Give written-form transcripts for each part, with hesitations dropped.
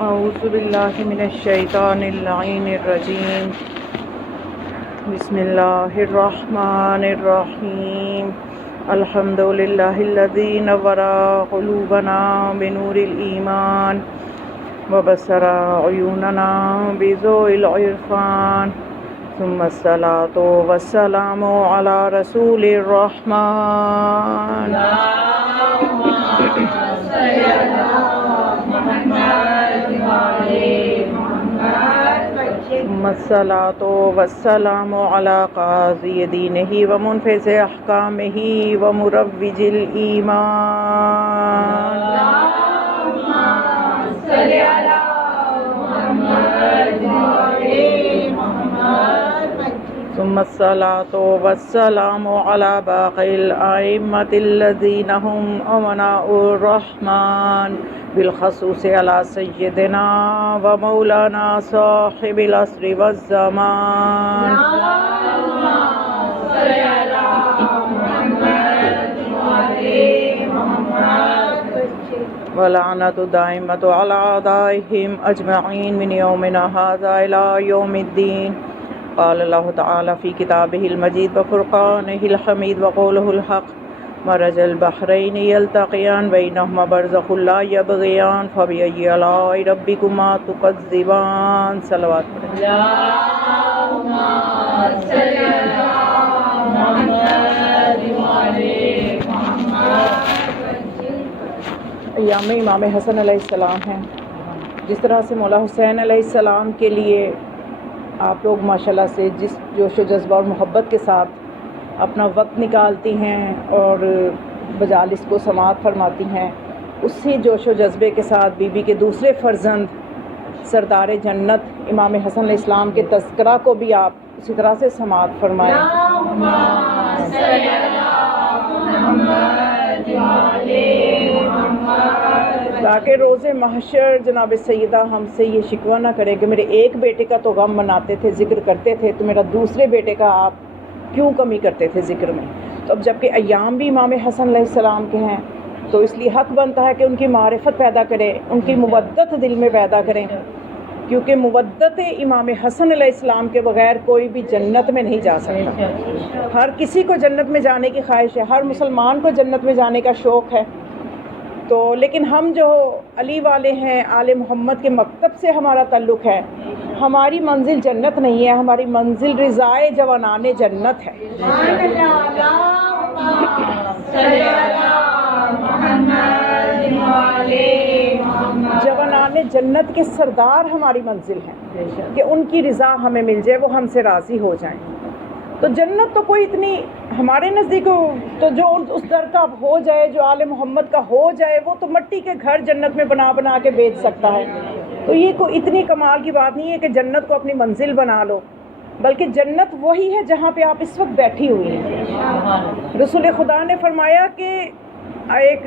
اعوذ باللہ من الشیطان اللعین الرجیم بسم اللہ الرحمن الرحیم الحمد للہ الذی نور قلوبنا بنور الایمان وبصر عیوننا بضوء العرفان ثم الصلاة والسلام علی رسول الرحمن ثم الصلاة والسلام علی قاضی دینہ ومنفذ احکامہ ومروج الایمان ثم الصلاة والسلام علی باقی الائمة الذین هم امناء الرحمن بالخصوص علی سیدنا و مولانا صاحب العصر والزمان ولعنت دائمۃ علی اعدائهم اجمعین من یومنا ھذا الی یوم الدین قال اللہ تعالی فی کتابہ المجید وفرقانہ الحمید وقولہ الحق مرج البحرین یلتقیان بینہما برزخ لا یبغیان فبأی آلاء ربکما تکذبان صلوات پڑھیں اللہم صلی علی محمد وعلی محمد۔ ایام امام حسن علیہ السلام ہیں۔ جس طرح سے مولا حسین علیہ السلام کے لیے آپ لوگ ماشاءاللہ سے جس جوش و جذبہ اور محبت کے ساتھ اپنا وقت نکالتی ہیں اور مجالس کو سماعت فرماتی ہیں، اسی جوش و جذبے کے ساتھ بی بی کے دوسرے فرزند سردار جنت امام حسن علیہ السلام کے تذکرہ کو بھی آپ اسی طرح سے سماعت فرمائیں۔ اللہم صلی علی محمد وعلی محمد۔ تاکہ روز محشر جناب سیدہ ہم سے یہ شکوہ نہ کرے کہ میرے ایک بیٹے کا تو غم مناتے تھے، ذکر کرتے تھے، تو میرا دوسرے بیٹے کا آپ کیوں کمی کرتے تھے ذکر میں۔ تو اب جبکہ ایام بھی امام حسن علیہ السلام کے ہیں تو اس لیے حق بنتا ہے کہ ان کی معرفت پیدا کریں، ان کی مودت دل میں پیدا کریں، کیونکہ مودت امام حسن علیہ السلام کے بغیر کوئی بھی جنت میں نہیں جا سکتا۔ ہر کسی کو جنت میں جانے کی خواہش ہے، ہر مسلمان کو جنت میں جانے کا شوق ہے، تو لیکن ہم جو علی والے ہیں، آل محمد کے مکتب سے ہمارا تعلق ہے، ہماری منزل جنت نہیں ہے، ہماری منزل رضائے جوانان جنت ہے۔ جوانان جنت کے سردار ہماری منزل ہیں کہ ان کی رضا ہمیں مل جائے، وہ ہم سے راضی ہو جائیں۔ تو جنت تو کوئی اتنی ہمارے نزدیک تو جو اس در کا ہو جائے، جو آل محمد کا ہو جائے، وہ تو مٹی کے گھر جنت میں بنا بنا کے بیچ سکتا ہے۔ تو یہ کوئی اتنی کمال کی بات نہیں ہے کہ جنت کو اپنی منزل بنا لو، بلکہ جنت وہی ہے جہاں پہ آپ اس وقت بیٹھی ہوئی ہیں۔ رسول خدا نے فرمایا کہ ایک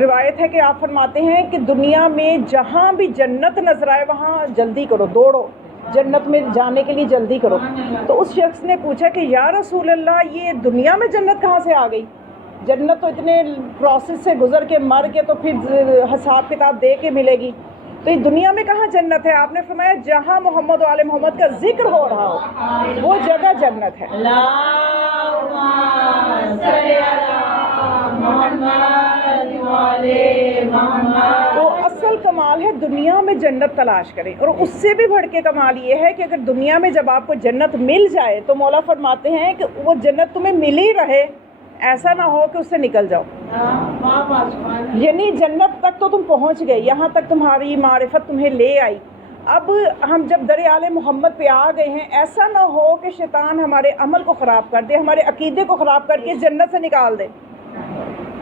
روایت ہے کہ آپ فرماتے ہیں کہ دنیا میں جہاں بھی جنت نظر آئے وہاں جلدی کرو، دوڑو، جنت میں جانے کے لیے جلدی کرو۔ تو اس شخص نے پوچھا کہ یا رسول اللہ یہ دنیا میں جنت کہاں سے آ گئی؟ جنت تو اتنے پروسیس سے گزر کے مر کے تو پھر حساب کتاب دے کے ملے گی، تو یہ دنیا میں کہاں جنت ہے؟ آپ نے فرمایا جہاں محمد و آل محمد کا ذکر ہو رہا ہو وہ جگہ جنت ہے۔ اللہم صلی علی محمد وعلی محمد۔ تو اصل کمال ہے دنیا میں جنت تلاش کریں، اور اس سے بھی بڑھ کے کمال یہ ہے کہ اگر دنیا میں جب آپ کو جنت مل جائے تو مولا فرماتے ہیں کہ وہ جنت تمہیں مل ہی رہے، ایسا نہ ہو کہ اس سے نکل جاؤ۔ یعنی جنت تک تو تم پہنچ گئے، یہاں تک تمہاری معرفت تمہیں لے آئی، اب ہم جب در آل محمد پہ آ گئے ہیں، ایسا نہ ہو کہ شیطان ہمارے عمل کو خراب کر دے، ہمارے عقیدے کو خراب کر کے جنت سے نکال دے۔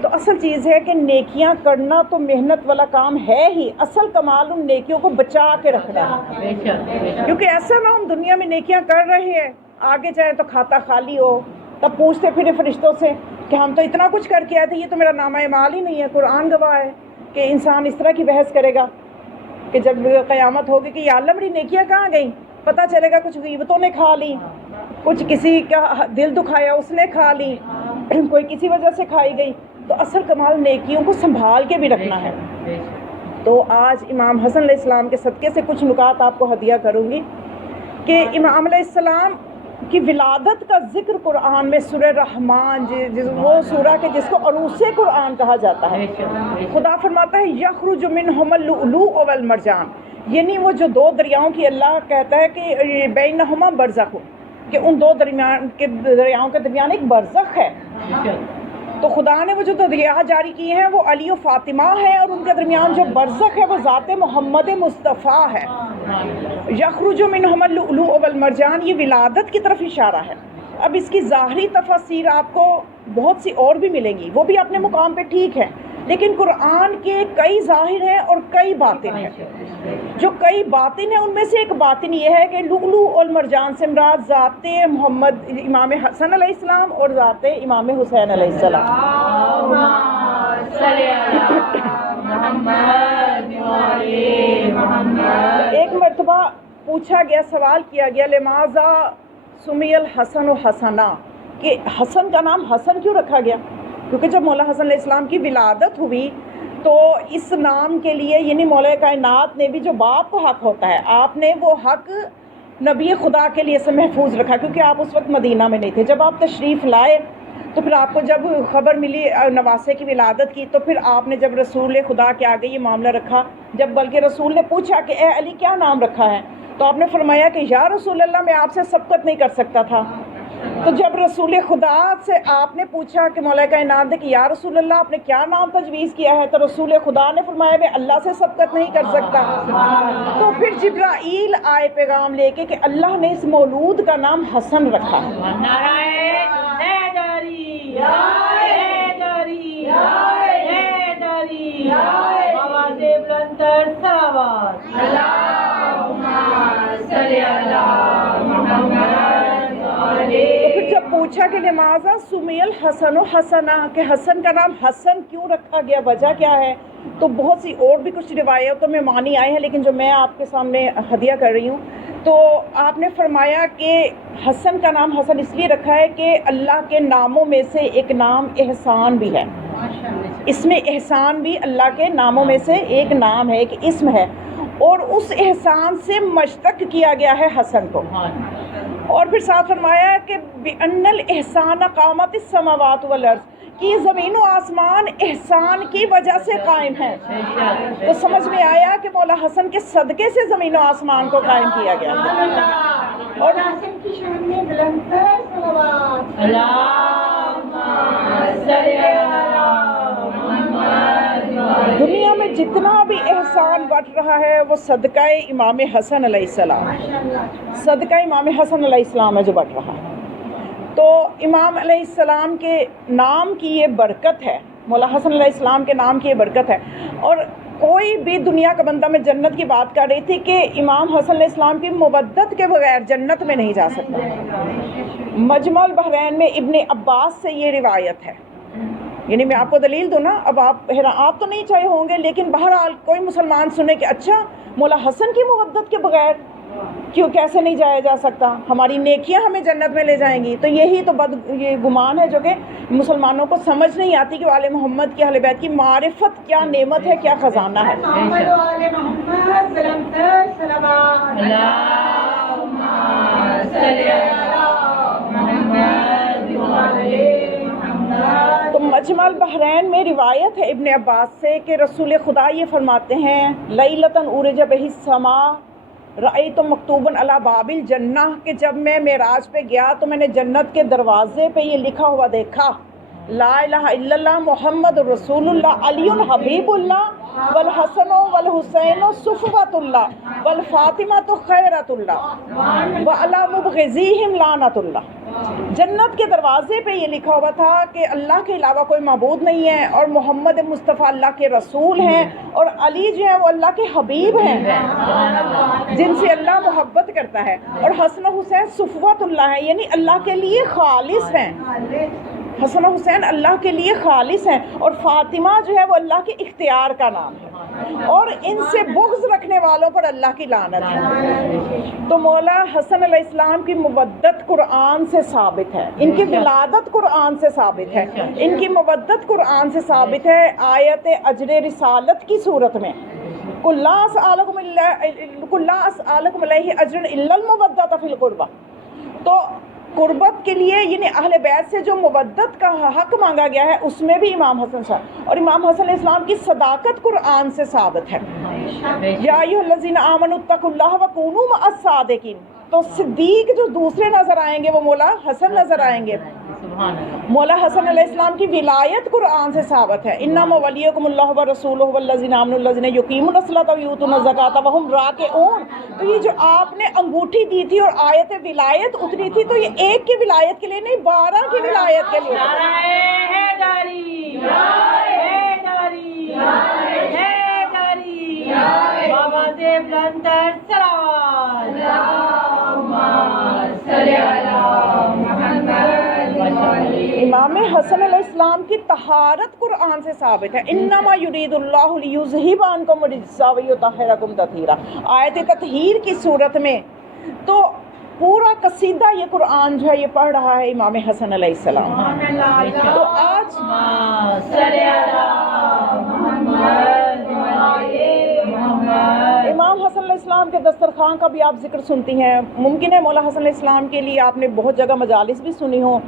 تو اصل چیز ہے کہ نیکیاں کرنا تو محنت والا کام ہے ہی، اصل کمال ان نیکیوں کو بچا کے رکھنا ہے، کیونکہ ایسا نہ ہم دنیا میں نیکیاں کر رہے ہیں، آگے جائیں تو کھاتا خالی ہو، تب پوچھتے پھرے فرشتوں سے کہ ہم تو اتنا کچھ کر کے آئے تھے، یہ تو میرا نامہ اعمال ہی نہیں ہے۔ قرآن گواہ ہے کہ انسان اس طرح کی بحث کرے گا کہ جب قیامت ہوگی کہ یا اللہ میری نیکیاں کہاں گئیں، پتہ چلے گا کچھ غیبتوں نے کھا لی، کچھ کسی کا دل دکھایا اس نے کھا لی، کوئی کسی وجہ سے کھائی گئی، تو اصل کمال نیکیوں کو سنبھال کے بھی رکھنا ہے۔ تو آج امام حسن علیہ السلام کے صدقے سے کچھ نکات آپ کو ہدیہ کروں گی کہ امام علیہ السلام کی ولادت کا ذکر قرآن میں سورہ رحمان وہ سورہ کے جس کو عروس قرآن کہا جاتا ہے، خدا فرماتا ہے یخرج منہم اللؤلؤ والمرجان، یعنی وہ جو دو دریاؤں کی اللہ کہتا ہے کہ بینہما برزخ، کہ ان دو دریاؤں کے درمیان ایک برزخ ہے۔ تو خدا نے وہ جو دریا جاری کیے ہیں وہ علی و فاطمہ ہیں، اور ان کے درمیان جو برزخ ہے وہ ذات محمد مصطفیٰ ہے۔ یخرج منہم اللؤلؤ والمرجان، یہ ولادت کی طرف اشارہ ہے۔ اب اس کی ظاہری تفاسیر آپ کو بہت سی اور بھی ملیں گی، وہ بھی اپنے مقام پہ ٹھیک ہے، لیکن قرآن کے کئی ظاہر ہیں اور کئی باطن ہیں۔ جو کئی باطن ہیں ان میں سے ایک باطن یہ ہے کہ لؤلؤ اور مرجان سے مراد ذات محمد امام حسن علیہ السلام اور ذات امام حسین علیہ السلام۔ ایک مرتبہ پوچھا گیا، سوال کیا گیا لماذا سمی الحسن و حسنا، کہ حسن کا نام حسن کیوں رکھا گیا؟ کیونکہ جب مولا حسن علیہ السلام کی ولادت ہوئی تو اس نام کے لیے یعنی مولا کائنات نے بھی جو باپ کو حق ہوتا ہے، آپ نے وہ حق نبی خدا کے لیے سے محفوظ رکھا، کیونکہ آپ اس وقت مدینہ میں نہیں تھے۔ جب آپ تشریف لائے تو پھر آپ کو جب خبر ملی نواسے کی ولادت کی، تو پھر آپ نے جب رسول خدا کے آگے یہ معاملہ رکھا، جب بلکہ رسول نے پوچھا کہ اے علی کیا نام رکھا ہے، تو آپ نے فرمایا کہ یا رسول اللہ میں آپ سے سبقت نہیں کر سکتا تھا۔ تو جب رسول خدا سے آپ نے پوچھا کہ مولا کائنات کہ یا رسول اللہ آپ نے کیا نام تجویز کیا ہے، تو رسول خدا نے فرمایا میں اللہ سے سبقت نہیں کر سکتا۔ تو پھر جبرائیل آئے پیغام لے کے کہ اللہ نے اس مولود کا نام حسن رکھا ہے۔ تو پھر جب پوچھا کہ لماذا سمی الحسن و حسنا، کہ حسن کا نام حسن کیوں رکھا گیا، وجہ کیا ہے، تو بہت سی اور بھی کچھ روایتوں میں معنی آئے ہیں، لیکن جو میں آپ کے سامنے ہدیہ کر رہی ہوں، تو آپ نے فرمایا کہ حسن کا نام حسن اس لیے رکھا ہے کہ اللہ کے ناموں میں سے ایک نام احسان بھی ہے، اس میں احسان بھی اللہ کے ناموں میں سے ایک نام ہے، ایک اسم ہے، اور اس احسان سے مشتق کیا گیا ہے حسن کو۔ اور پھر ساتھ فرمایا کہ بِأَنَّ الْإِحْسَانَ قَامَتِ السَّمَاوَاتُ وَالْأَرْضِ، کہ یہ زمین و آسمان احسان کی وجہ سے قائم ہیں۔ تو سمجھ میں آیا کہ مولا حسن کے صدقے سے زمین و آسمان کو قائم کیا گیا ہے۔ اور حسن کی شان میں بلندتر صلوات، اللہم صلی علی محمد۔ دنیا میں جتنا بھی احسان بٹ رہا ہے وہ صدقہ امام حسن علیہ السلام، صدقہ امام حسن علیہ السلام ہے جو بٹ رہا ہے۔ تو امام علیہ السلام کے نام کی یہ برکت ہے، مولا حسن علیہ السلام کے نام کی یہ برکت ہے۔ اور کوئی بھی دنیا کا بندہ، میں جنت کی بات کر رہی تھی کہ امام حسن علیہ السلام کی مودت کے بغیر جنت میں نہیں جا سکتا۔ مجمع البحرین میں ابن عباس سے یہ روایت ہے، یعنی میں آپ کو دلیل دوں نا، اب آپ تو نہیں چاہے ہوں گے، لیکن بہرحال کوئی مسلمان سنے کہ اچھا مولا حسن کی مودت کے بغیر کیوں کیسے نہیں جایا جا سکتا، ہماری نیکیاں ہمیں جنت میں لے جائیں گی۔ تو یہی تو یہ گمان ہے جو کہ مسلمانوں کو سمجھ نہیں آتی کہ آل محمد کی اہل بیت کی معرفت کیا نعمت ہے، کیا خزانہ ہے۔ تو مجمع البحرین میں روایت ہے ابن عباس سے کہ رسول خدا یہ فرماتے ہیں لیلۃ عرج بہ السماء رأیت مکتوبا علی باب الجنہ، کہ جب میں معراج پہ گیا تو میں نے جنت کے دروازے پہ یہ لکھا ہوا دیکھا، لا الہ الا اللہ محمد رسول اللہ علی حبیب اللہ والحسن والحسین صفوۃ اللہ والفاطمہ خیرۃ اللہ وعلی مبغضیہم لعنۃ اللہ۔ جنت کے دروازے پہ یہ لکھا ہوا تھا کہ اللہ کے علاوہ کوئی معبود نہیں ہے، اور محمد مصطفیٰ اللہ کے رسول ہیں، اور علی جو ہیں وہ اللہ کے حبیب ہیں جن سے اللہ محبت کرتا ہے، اور حسن و حسین صفوۃ اللہ ہیں، یعنی اللہ کے لیے خالص ہیں۔ حسن و حسین اللہ کے لیے خالص ہیں، اور فاطمہ جو ہے وہ اللہ کے اختیار کا نام ہے، اور ان سے بغض رکھنے والوں پر اللہ کی لعنت ہے۔ تو مولا حسن علیہ السلام کی مودت قرآن سے ثابت ہے، ان کی ولادت قرآن سے ثابت ہے، ان کی مودت قرآن سے ثابت ہے آیت اجر رسالت کی صورت میں، قُل لَا أَسْأَلُكُمْ عَلَيْهِ أَجْرًا إِلَّا الْمَوَدَّةَ فِي الْقُرْبَى۔ تو قربت کے لیے یعنی اہل بیت سے جو مودت کا حق مانگا گیا ہے اس میں بھی امام حسن صاحب اور امام حسن علیہ السلام کی صداقت قرآن سے ثابت ہے۔ یا ایھا الذین آمنوا اتقوا اللہ وکونوا مع الصادقین۔ تو صدیق جو دوسرے نظر آئیں گے وہ مولا حسن نظر آئیں گے۔ مولا حسن علیہ السلام کی ولایت قرآن سے ثابت ہے، انما ولیکم اللہ ورسولہ والذین آمنوا الذین یقیمون الصلاۃ ویؤتون الزکاۃ وہم راکعون۔ تو یہ جو آپ نے انگوٹھی دی تھی اور آیت ولایت اتری تھی تو یہ ایک کی ولایت کے لیے نہیں، 12 کی ولایت کے لیے۔ بابا سے بلندر سلام، صلی اللہ امام حسن علیہ السلام کی طہارت قرآن سے ثابت ہے، انما یرید اللہ لیذھب عنکم الرجس ویطہرکم تطہیرا، آیت تطہیر کی صورت میں۔ تو پورا قصیدہ یہ قرآن جو ہے یہ پڑھ رہا ہے امام حسن علیہ السلام۔ تو آج امام حسن علیہ السلام کے دسترخوان کا بھی آپ ذکر سنتی ہیں، ممکن ہے مولا حسن علیہ السلام کے لیے آپ نے بہت جگہ مجالس بھی سنی ہوں،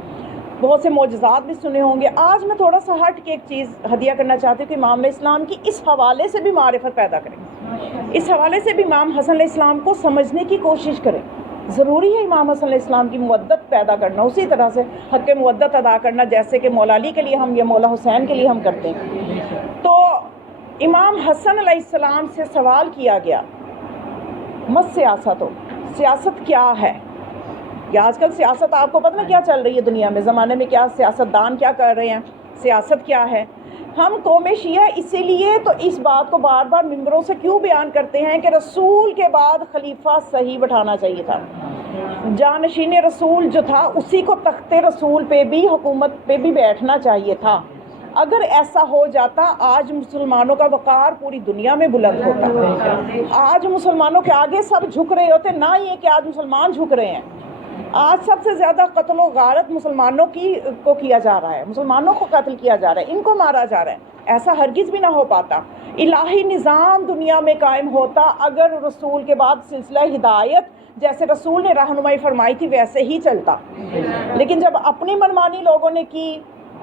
بہت سے معجزات بھی سنے ہوں گے۔ آج میں تھوڑا سا ہٹ کے ایک چیز ہدیہ کرنا چاہتی ہوں کہ امام علیہ السلام کی اس حوالے سے بھی معرفت پیدا کریں، اس حوالے سے بھی امام حسن علیہ السلام کو سمجھنے کی کوشش کریں۔ ضروری ہے امام حسن علیہ السلام کی مودت پیدا کرنا، اسی طرح سے حق مودت ادا کرنا جیسے کہ مولا علی کے لیے ہم یا مولا حسین کے لیے ہم کرتے ہیں۔ تو امام حسن علیہ السلام سے سوال کیا گیا مس سیاست ہو، سیاست کیا ہے؟ یا آج کل سیاست آپ کو پتہ نا کیا چل رہی ہے دنیا میں، زمانے میں کیا سیاستدان کیا کر رہے ہیں، سیاست کیا ہے۔ ہم قوم شیعہ اسی لیے تو اس بات کو بار بار ممبروں سے کیوں بیان کرتے ہیں کہ رسول کے بعد خلیفہ صحیح بٹھانا چاہیے تھا، جانشین رسول جو تھا اسی کو تخت رسول پہ بھی حکومت پہ بھی بیٹھنا چاہیے تھا۔ اگر ایسا ہو جاتا آج مسلمانوں کا وقار پوری دنیا میں بلند ہوتا، آج مسلمانوں کے آگے سب جھک رہے ہوتے، نہ یہ کہ آج مسلمان جھک رہے ہیں۔ آج سب سے زیادہ قتل و غارت مسلمانوں کو کیا جا رہا ہے، مسلمانوں کو قتل کیا جا رہا ہے، ان کو مارا جا رہا ہے۔ ایسا ہرگز بھی نہ ہو پاتا۔ الہی نظام دنیا میں قائم ہوتا اگر رسول کے بعد سلسلہ ہدایت جیسے رسول نے رہنمائی فرمائی تھی ویسے ہی چلتا، لیکن جب اپنی منمانی لوگوں نے کی،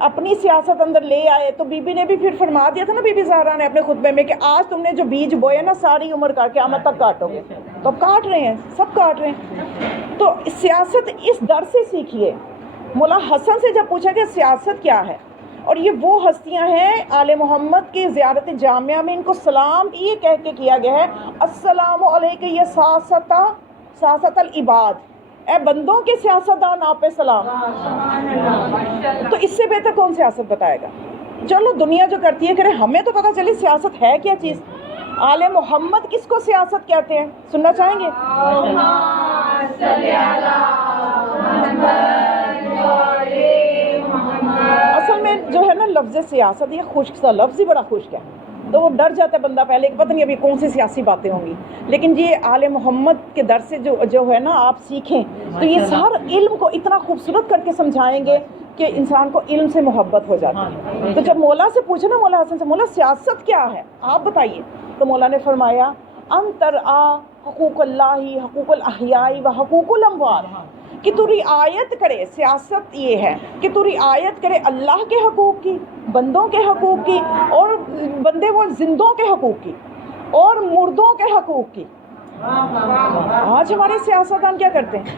اپنی سیاست اندر لے آئے، تو بی بی نے بھی پھر فرما دیا تھا نا، بی بی زہرا نے اپنے خطبے میں کہ آج تم نے جو بیج بوئے نا ساری عمر کا قیامت تک کاٹو گے، تو اب کاٹ رہے ہیں، سب کاٹ رہے ہیں۔ تو سیاست اس در سے سیکھیے۔ مولا حسن سے جب پوچھا کہ سیاست کیا ہے، اور یہ وہ ہستیاں ہیں آل محمد کی زیارت جامعہ میں ان کو سلام یہ کہہ کے کیا گیا ہے، السلام علیکہ یا سیاست العباد، اے بندوں کے سیاستدان آپ پہ سلام۔ تو اس سے بہتر کون سیاست بتائے گا؟ چلو دنیا جو کرتی ہے کرے، ہمیں تو پتہ چلی سیاست ہے کیا چیز۔ آل محمد کس کو سیاست کہتے ہیں، سننا چاہیں گے؟ اصل میں جو ہے نا لفظ سیاست یہ خشک سا لفظ ہی بڑا خشک ہے، تو وہ ڈر جاتا ہے بندہ پہلے کہ پتہ نہیں ابھی کون سی سیاسی باتیں ہوں گی، لیکن یہ آل محمد کے در سے جو ہے نا آپ سیکھیں تو یہ ہر علم کو اتنا خوبصورت کر کے سمجھائیں گے کہ انسان کو علم سے محبت ہو جاتی ہے۔ تو جب مولا سے پوچھے نا مولا حسن سے، مولا سیاست کیا ہے آپ بتائیے، تو مولا نے فرمایا انتر حقوق اللہ، حقوق الاحیاء و حقوق الاموات، کہ تو رعایت کرے، سیاست یہ ہے کہ تو رعایت کرے اللہ کے حقوق کی، بندوں کے حقوق کی، اور بندے وہ زندوں کے حقوق کی اور مردوں کے حقوق کی۔ آج ہمارے سیاستدان کیا کرتے ہیں؟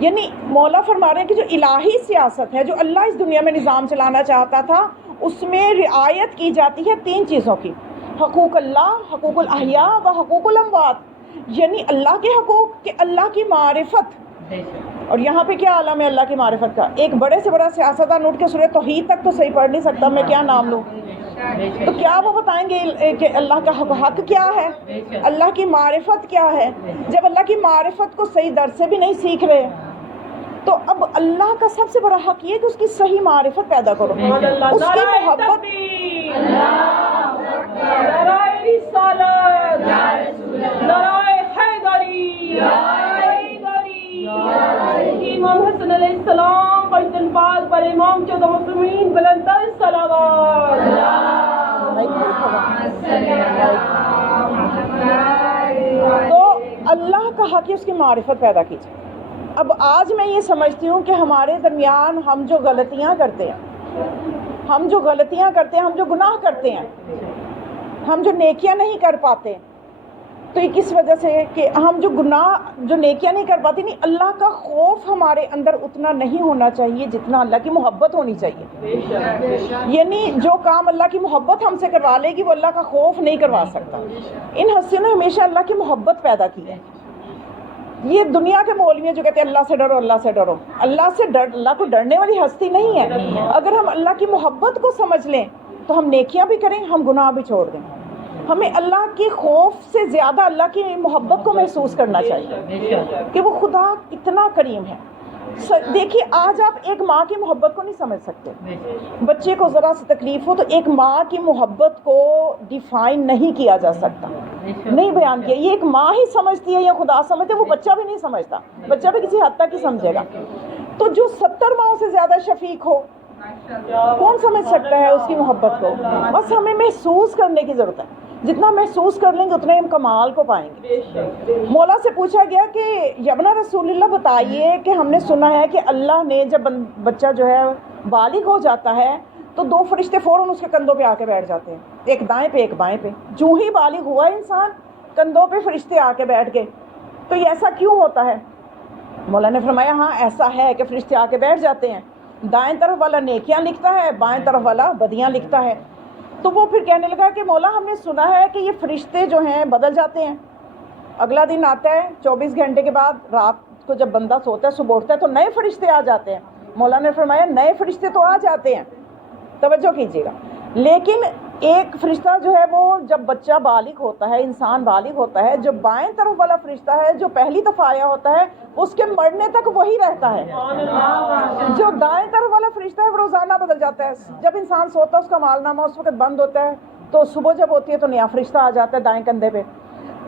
یعنی مولا فرما رہے ہیں کہ جو الہی سیاست ہے، جو اللہ اس دنیا میں نظام چلانا چاہتا تھا، اس میں رعایت کی جاتی ہے 3 چیزوں کی، حقوق اللہ، حقوق الاحیاء و حقوق الاموات، یعنی اللہ کے حقوق کہ اللہ کی معرفت۔ اور یہاں پہ کیا عالم ہے اللہ کی معرفت کا؟ ایک بڑے سے بڑا سیاستدان اٹھ کے سورہ توحید تک تو صحیح پڑھ نہیں سکتا، میں کیا نام لوں؟ تو کیا وہ بتائیں گے کہ اللہ کا حق کیا ہے، اللہ کی معرفت کیا ہے، جب اللہ کی معرفت کو صحیح در سے بھی نہیں سیکھ رہے؟ تو اب اللہ کا سب سے بڑا حق یہ ہے کہ اس کی صحیح معرفت پیدا کرو، اس کی محبت. امام حسن علیہ السلام کا استنباط پر امام چودہ مسلمین بلندر صلوات. تو اللہ کا حق ہے اس کی معرفت پیدا کیجیے. اب آج میں یہ سمجھتی ہوں کہ ہمارے درمیان ہم جو غلطیاں کرتے ہیں، ہم جو گناہ کرتے ہیں، ہم جو نیکیاں نہیں کر پاتے، تو یہ کس وجہ سے کہ ہم جو نیکیاں نہیں کر پاتے، نہیں، اللہ کا خوف ہمارے اندر اتنا نہیں ہونا چاہیے جتنا اللہ کی محبت ہونی چاہیے. یعنی جو کام اللہ کی محبت ہم سے کروا لے گی وہ اللہ کا خوف نہیں کروا سکتا. ان ہستیوں نے ہمیشہ اللہ کی محبت پیدا کی ہے. یہ دنیا کے مولوی جو کہتے ہیں اللہ سے ڈرو، اللہ سے ڈرو، اللہ کو ڈرنے والی ہستی نہیں ہے. اگر ہم اللہ کی محبت کو سمجھ لیں تو ہم نیکیاں بھی کریں، ہم گناہ بھی چھوڑ دیں. ہمیں اللہ کی خوف سے زیادہ اللہ کی محبت کو محسوس کرنا چاہیے کہ وہ خدا اتنا کریم ہے. دیکھیے آج آپ ایک ماں کی محبت کو نہیں سمجھ سکتے. بچے کو ذرا سی تکلیف ہو تو ایک ماں کی محبت کو ڈیفائن نہیں کیا جا سکتا، نہیں بیان کیا. یہ ایک ماں ہی سمجھتی ہے یا خدا سمجھتے، وہ بچہ بھی نہیں سمجھتا. بچہ بھی کسی حد تک ہی سمجھے گا. تو جو 70 ماؤں سے زیادہ شفیق ہو، کون سمجھ سکتا ہے اس کی محبت کو؟ بس ہمیں محسوس کرنے کی ضرورت ہے. جتنا محسوس کر لیں گے اتنے ہم کمال کو پائیں گے. مولا سے پوچھا گیا کہ یبنا رسول اللہ بتائیے کہ ہم نے سنا ہے کہ اللہ نے جب بچہ جو ہے بالغ ہو جاتا ہے تو 2 فرشتے فوراً اس کے کندھوں پہ آ کے بیٹھ جاتے ہیں، ایک دائیں پہ ایک بائیں پہ. جو ہی بالغ ہوا انسان کندھوں پہ فرشتے آ کے بیٹھ گئے. تو یہ ایسا کیوں ہوتا ہے؟ مولا نے فرمایا ہاں ایسا ہے کہ فرشتے آ کے بیٹھ جاتے ہیں. دائیں طرف والا نیکیاں لکھتا ہے، بائیں طرف والا بدیاں لکھتا ہے. تو وہ پھر کہنے لگا کہ مولا ہم نے سنا ہے کہ یہ فرشتے جو ہیں بدل جاتے ہیں. اگلا دن آتا ہے، 24 گھنٹے کے بعد رات کو جب بندہ سوتا ہے صبح اٹھتا ہے تو نئے فرشتے آ جاتے ہیں. مولا نے فرمایا نئے فرشتے تو آ جاتے ہیں، توجہ کیجیے گا، لیکن ایک فرشتہ جو ہے وہ جب بچہ بالغ ہوتا ہے، انسان بالغ ہوتا ہے، جو بائیں طرف والا فرشتہ ہے جو پہلی دفعہ آیا ہوتا ہے اس کے مرنے تک وہی رہتا ہے. جو دائیں طرف والا فرشتہ ہے وہ روزانہ بدل جاتا ہے. جب انسان سوتا ہے اس کا مال نامہ اس وقت بند ہوتا ہے، تو صبح جب ہوتی ہے تو نیا فرشتہ آ جاتا ہے دائیں کندھے پہ.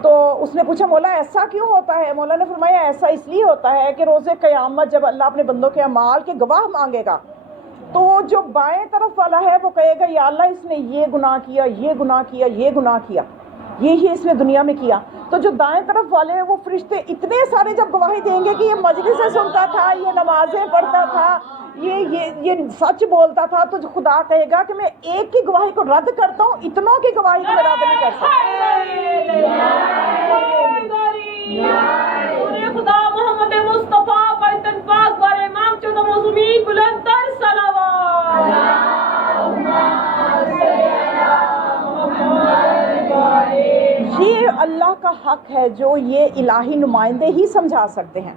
تو اس نے پوچھا مولا ایسا کیوں ہوتا ہے؟ مولا نے فرمایا ایسا اس لیے ہوتا ہے کہ روز قیامت جب اللہ اپنے بندوں کے اعمال کے گواہ مانگے گا تو جو بائیں طرف والا ہے وہ کہے گا یا اللہ اس نے یہ گناہ کیا، یہ گناہ کیا، یہ گناہ کیا، یہی اس نے دنیا میں کیا. تو جو دائیں طرف والے ہیں وہ فرشتے اتنے سارے جب گواہی دیں گے کہ یہ مجلسیں سنتا تھا، یہ نمازیں پڑھتا تھا، یہ سچ بولتا تھا، تو خدا کہے گا کہ میں ایک کی گواہی کو رد کرتا ہوں، اتنوں کی گواہی کو میں رد نہیں کر سکتا. خدا محمد مصطفیٰ پر پاک بار امام چودہ مسلمین بلندر صلوات. یہ اللہ کا حق ہے جو یہ الہی نمائندے ہی سمجھا سکتے ہیں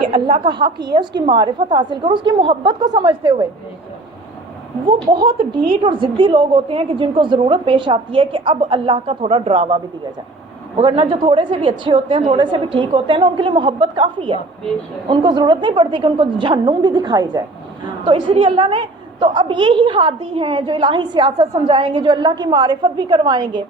کہ اللہ کا حق یہ ہے اس کی معرفت حاصل کرو اس کی محبت کو سمجھتے ہوئے. وہ بہت ڈھیٹ اور ضدی لوگ ہوتے ہیں کہ جن کو ضرورت پیش آتی ہے کہ اب اللہ کا تھوڑا ڈراوا بھی دیا جائے، ورنہ جو تھوڑے سے بھی اچھے ہوتے ہیں، تھوڑے سے بھی ٹھیک ہوتے ہیں نا، ان کے لیے محبت کافی ہے. ان کو ضرورت نہیں پڑتی کہ ان کو جہنم بھی دکھائی جائے. تو اس لیے اللہ نے تو اب یہی ہادی ہیں جو الہی سیاست سمجھائیں گے، جو اللہ کی معرفت بھی کروائیں گے.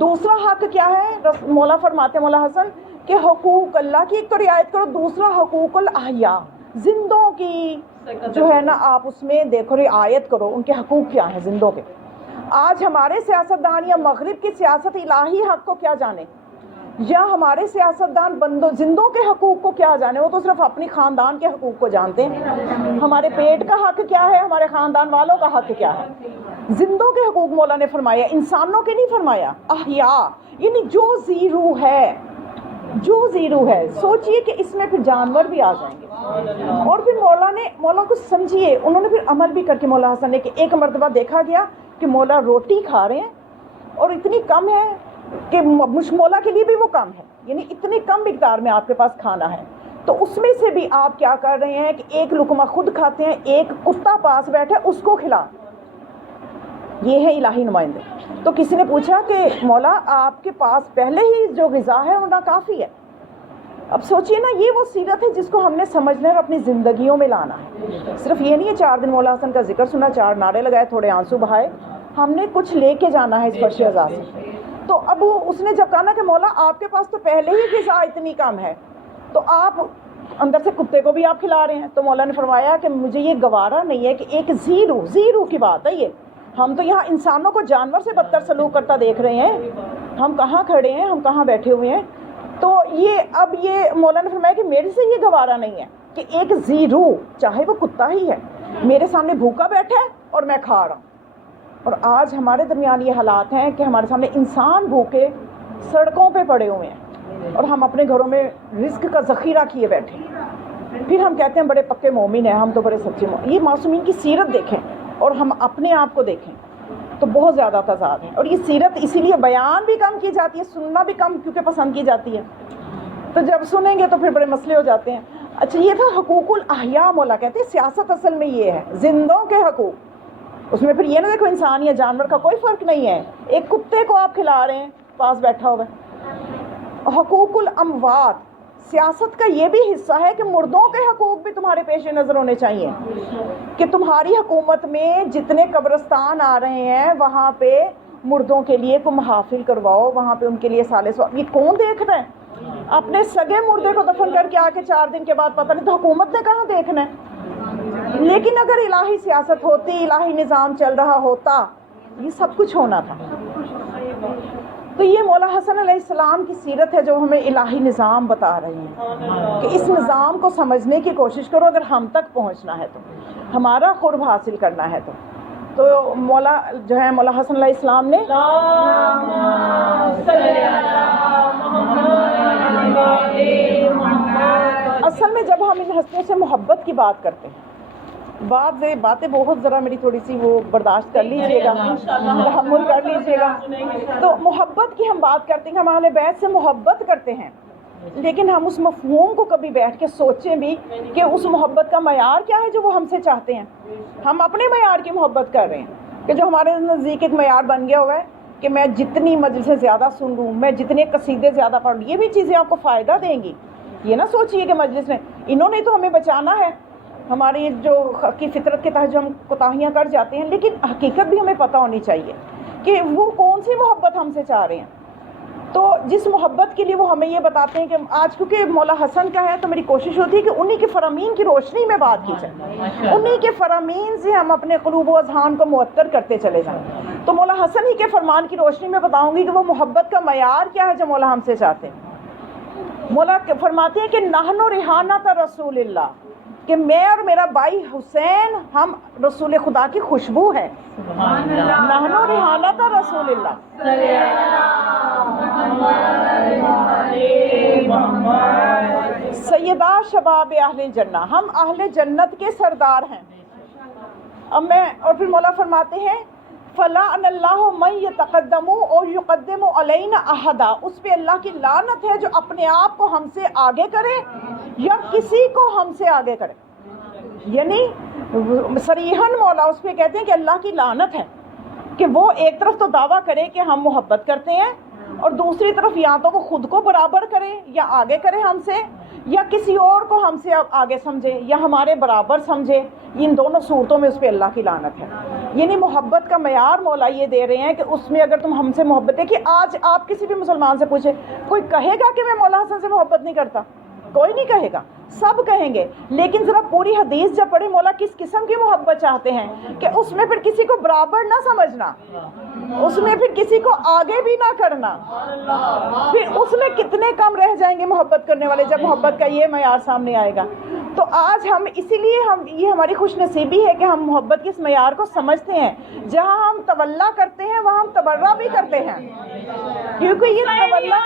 دوسرا حق کیا ہے؟ مولا فرماتے ہیں مولا حسن کہ حقوق اللہ کی ایک تو رعایت کرو، دوسرا حقوق الاحیاء، زندوں کی جو ہے نا آپ اس میں دیکھو رعایت کرو، ان کے حقوق کیا ہیں زندوں کے. آج ہمارے سیاستدان یا مغرب کی سیاست الہی حق کو کیا جانے، یا ہمارے سیاستدان زندوں کے حقوق کو کیا جانے. وہ تو صرف اپنی خاندان کے حقوق کو جانتے ہیں. ہمارے پیٹ کا حق کیا ہے، ہمارے خاندان والوں کا حق کیا ہے. زندوں کے حقوق مولا نے فرمایا، انسانوں کے نہیں فرمایا. احیاء یعنی جو زیرو ہے، جو زیرو ہے. سوچئے کہ اس میں پھر جانور بھی آ جائیں گے. اور پھر مولا کو سمجھیے، انہوں نے پھر عمل بھی کر کے مولا حسن نے کہ ایک مرتبہ دیکھا گیا کہ مولا روٹی کھا رہے ہیں اور اتنی کم ہے کہ مولا کے لیے بھی وہ کم ہے، یعنی اتنی کم مقدار میں آپ کے پاس کھانا ہے. تو اس میں سے بھی آپ کیا کر رہے ہیں کہ ایک لقمہ خود کھاتے ہیں، ایک کتا پاس بیٹھے اس کو کھلا. یہ ہے الہی نمائندے. تو کسی نے پوچھا کہ مولا آپ کے پاس پہلے ہی جو غذا ہے وہ ناکافی ہے. اب سوچئے نا، یہ وہ سیرت ہے جس کو ہم نے سمجھنا ہے اور اپنی زندگیوں میں لانا ہے. صرف یہ نہیں ہے 4 دن مولا حسن کا ذکر سنا، 4 نعرے لگائے، تھوڑے آنسو بہائے، ہم نے کچھ لے کے جانا ہے اس فرش عزا سے. تو اب اس نے جب کہا نا کہ مولا آپ کے پاس تو پہلے ہی غذا اتنی کم ہے، تو آپ اندر سے کتے کو بھی آپ کھلا رہے ہیں. تو مولا نے فرمایا کہ مجھے یہ گوارا نہیں ہے کہ ایک زیرو کی بات ہے یہ. ہم تو یہاں انسانوں کو جانور سے بدتر سلوک کرتا دیکھ رہے ہیں، ہم کہاں کھڑے ہیں، ہم کہاں بیٹھے ہوئے ہیں. تو اب یہ مولا نے فرمایا کہ میرے سے یہ گوارا نہیں ہے کہ ایک زیرو، چاہے وہ کتا ہی ہے، میرے سامنے بھوکا بیٹھا ہے اور میں کھا رہا ہوں. اور آج ہمارے درمیان یہ حالات ہیں کہ ہمارے سامنے انسان بھوکے سڑکوں پہ پڑے ہوئے ہیں اور ہم اپنے گھروں میں رزق کا ذخیرہ کیے بیٹھے ہیں. پھر ہم کہتے ہیں بڑے پکے مومن ہیں، ہم تو بڑے سچے مومن. یہ معصومین کی سیرت دیکھیں اور ہم اپنے آپ کو دیکھیں تو بہت زیادہ تضاد ہے. اور یہ سیرت اسی لیے بیان بھی کم کی جاتی ہے، سننا بھی کم کیونکہ پسند کی جاتی ہے. تو جب سنیں گے تو پھر بڑے مسئلے ہو جاتے ہیں. اچھا، یہ تھا حقوق الاحیاء. مولا کہتے ہیں سیاست اصل میں یہ ہے زندوں کے حقوق. اس میں پھر یہ نہ دیکھو انسان یا جانور کا کوئی فرق نہیں ہے، ایک کتے کو آپ کھلا رہے ہیں پاس بیٹھا ہوا ہے. حقوق الاموات، سیاست کا یہ بھی حصہ ہے کہ مردوں کے حقوق بھی تمہارے پیش نظر ہونے چاہیے، کہ تمہاری حکومت میں جتنے قبرستان آ رہے ہیں وہاں پہ مردوں کے لیے کوئی محافل کرواؤ، وہاں پہ ان کے لیے سالے سوال. یہ کون دیکھ رہا ہے؟ اپنے سگے مردے کو دفن کر کے آ کے 4 دن کے بعد پتہ نہیں تو حکومت نے کہاں دیکھنا ہے. لیکن اگر الہی سیاست ہوتی، الہی نظام چل رہا ہوتا، یہ سب کچھ ہونا تھا. تو یہ مولا حسن علیہ السلام کی سیرت ہے جو ہمیں الہی نظام بتا رہے ہیں کہ اس نظام کو سمجھنے کی کوشش کرو اگر ہم تک پہنچنا ہے تو، ہمارا قرب حاصل کرنا ہے تو مولا جو ہے مولا حسن علیہ السلام نے اصل میں جب ہم ان ہستیوں سے محبت کی بات کرتے ہیں، باتیں بہت ذرا میری تھوڑی سی وہ برداشت کر لیجئے گا، تحمل کر لیجئے گا. تو محبت کی ہم بات کرتے ہیں، ہم اہل بیت سے محبت کرتے ہیں، لیکن ہم اس مفہوم کو کبھی بیٹھ کے سوچیں بھی کہ اس محبت کا معیار کیا ہے جو وہ ہم سے چاہتے ہیں. ہم اپنے معیار کی محبت کر رہے ہیں کہ جو ہمارے نزدیک ایک معیار بن گیا ہوا ہے کہ میں جتنی مجلسیں زیادہ سن لوں، میں جتنے قصیدے زیادہ پڑھ لوں، یہ بھی چیزیں آپ کو فائدہ دیں گی. یہ نہ سوچئے کہ مجلس میں انہوں نے تو ہمیں بچانا ہے، ہماری جو کی فطرت کے تحت جو ہم کوتاہیاں کر جاتے ہیں، لیکن حقیقت بھی ہمیں پتہ ہونی چاہیے کہ وہ کون سی محبت ہم سے چاہ رہے ہیں. تو جس محبت کے لیے وہ ہمیں یہ بتاتے ہیں کہ آج کیونکہ مولا حسن کا ہے تو میری کوشش ہوتی ہے کہ انہی کے فرامین کی روشنی میں بات کی جائے، انہی کے فرامین سے ہم اپنے قلوب و اذہان کو معطر کرتے چلے جائیں. تو مولا حسن ہی کے فرمان کی روشنی میں بتاؤں گی کہ وہ محبت کا معیار کیا ہے جو مولا ہم سے چاہتے ہیں. مولا فرماتے ہیں کہ نحن ریحانۃ رسول اللہ، کہ میں اور میرا بھائی حسین ہم رسول خدا کی خوشبو ہے. نحن ریحانۃ رسول اللہ، سیدہ شباب اہل جنہ، ہم اہل جنت کے سردار ہیں. اب اور پھر مولا فرماتے ہیں فَلَعْنَ اللَّهُ مَن يَتَقَدَّمُ اور يُقَدِّمُ عَلَيْنَا أَحَدًا، اس پہ اللہ کی لعنت ہے جو اپنے آپ کو ہم سے آگے کرے یا کسی کو ہم سے آگے کرے. یعنی صریحاً مولا اس پہ کہتے ہیں کہ اللہ کی لعنت ہے کہ وہ ایک طرف تو دعویٰ کرے کہ ہم محبت کرتے ہیں اور دوسری طرف یا تو وہ خود کو برابر کرے یا آگے کرے ہم سے، یا کسی اور کو ہم سے آگے سمجھے یا ہمارے برابر سمجھے. ان دونوں صورتوں میں اس پہ اللہ کی لعنت ہے. یعنی محبت کا معیار مولا یہ دے رہے ہیں کہ اس میں اگر تم ہم سے محبت ہے، کہ آج آپ کسی بھی مسلمان سے پوچھیں، کوئی کہے گا کہ میں مولا حسن سے محبت نہیں کرتا؟ کوئی نہیں کہے گا، سب کہیں گے. لیکن ذرا پوری حدیث جب پڑھے مولا کس قسم کی محبت چاہتے ہیں کہ اس میں پھر کسی کو برابر نہ سمجھنا، اس میں پھر کسی کو آگے بھی نہ کرنا، پھر اس میں کتنے کم رہ جائیں گے محبت کرنے والے جب محبت کا یہ معیار سامنے آئے گا. تو آج ہم اسی لیے یہ ہماری خوش نصیبی ہے کہ ہم محبت کے اس معیار کو سمجھتے ہیں. جہاں ہم تولا کرتے ہیں وہاں ہم تبرہ بھی کرتے ہیں، کیونکہ یہ تولا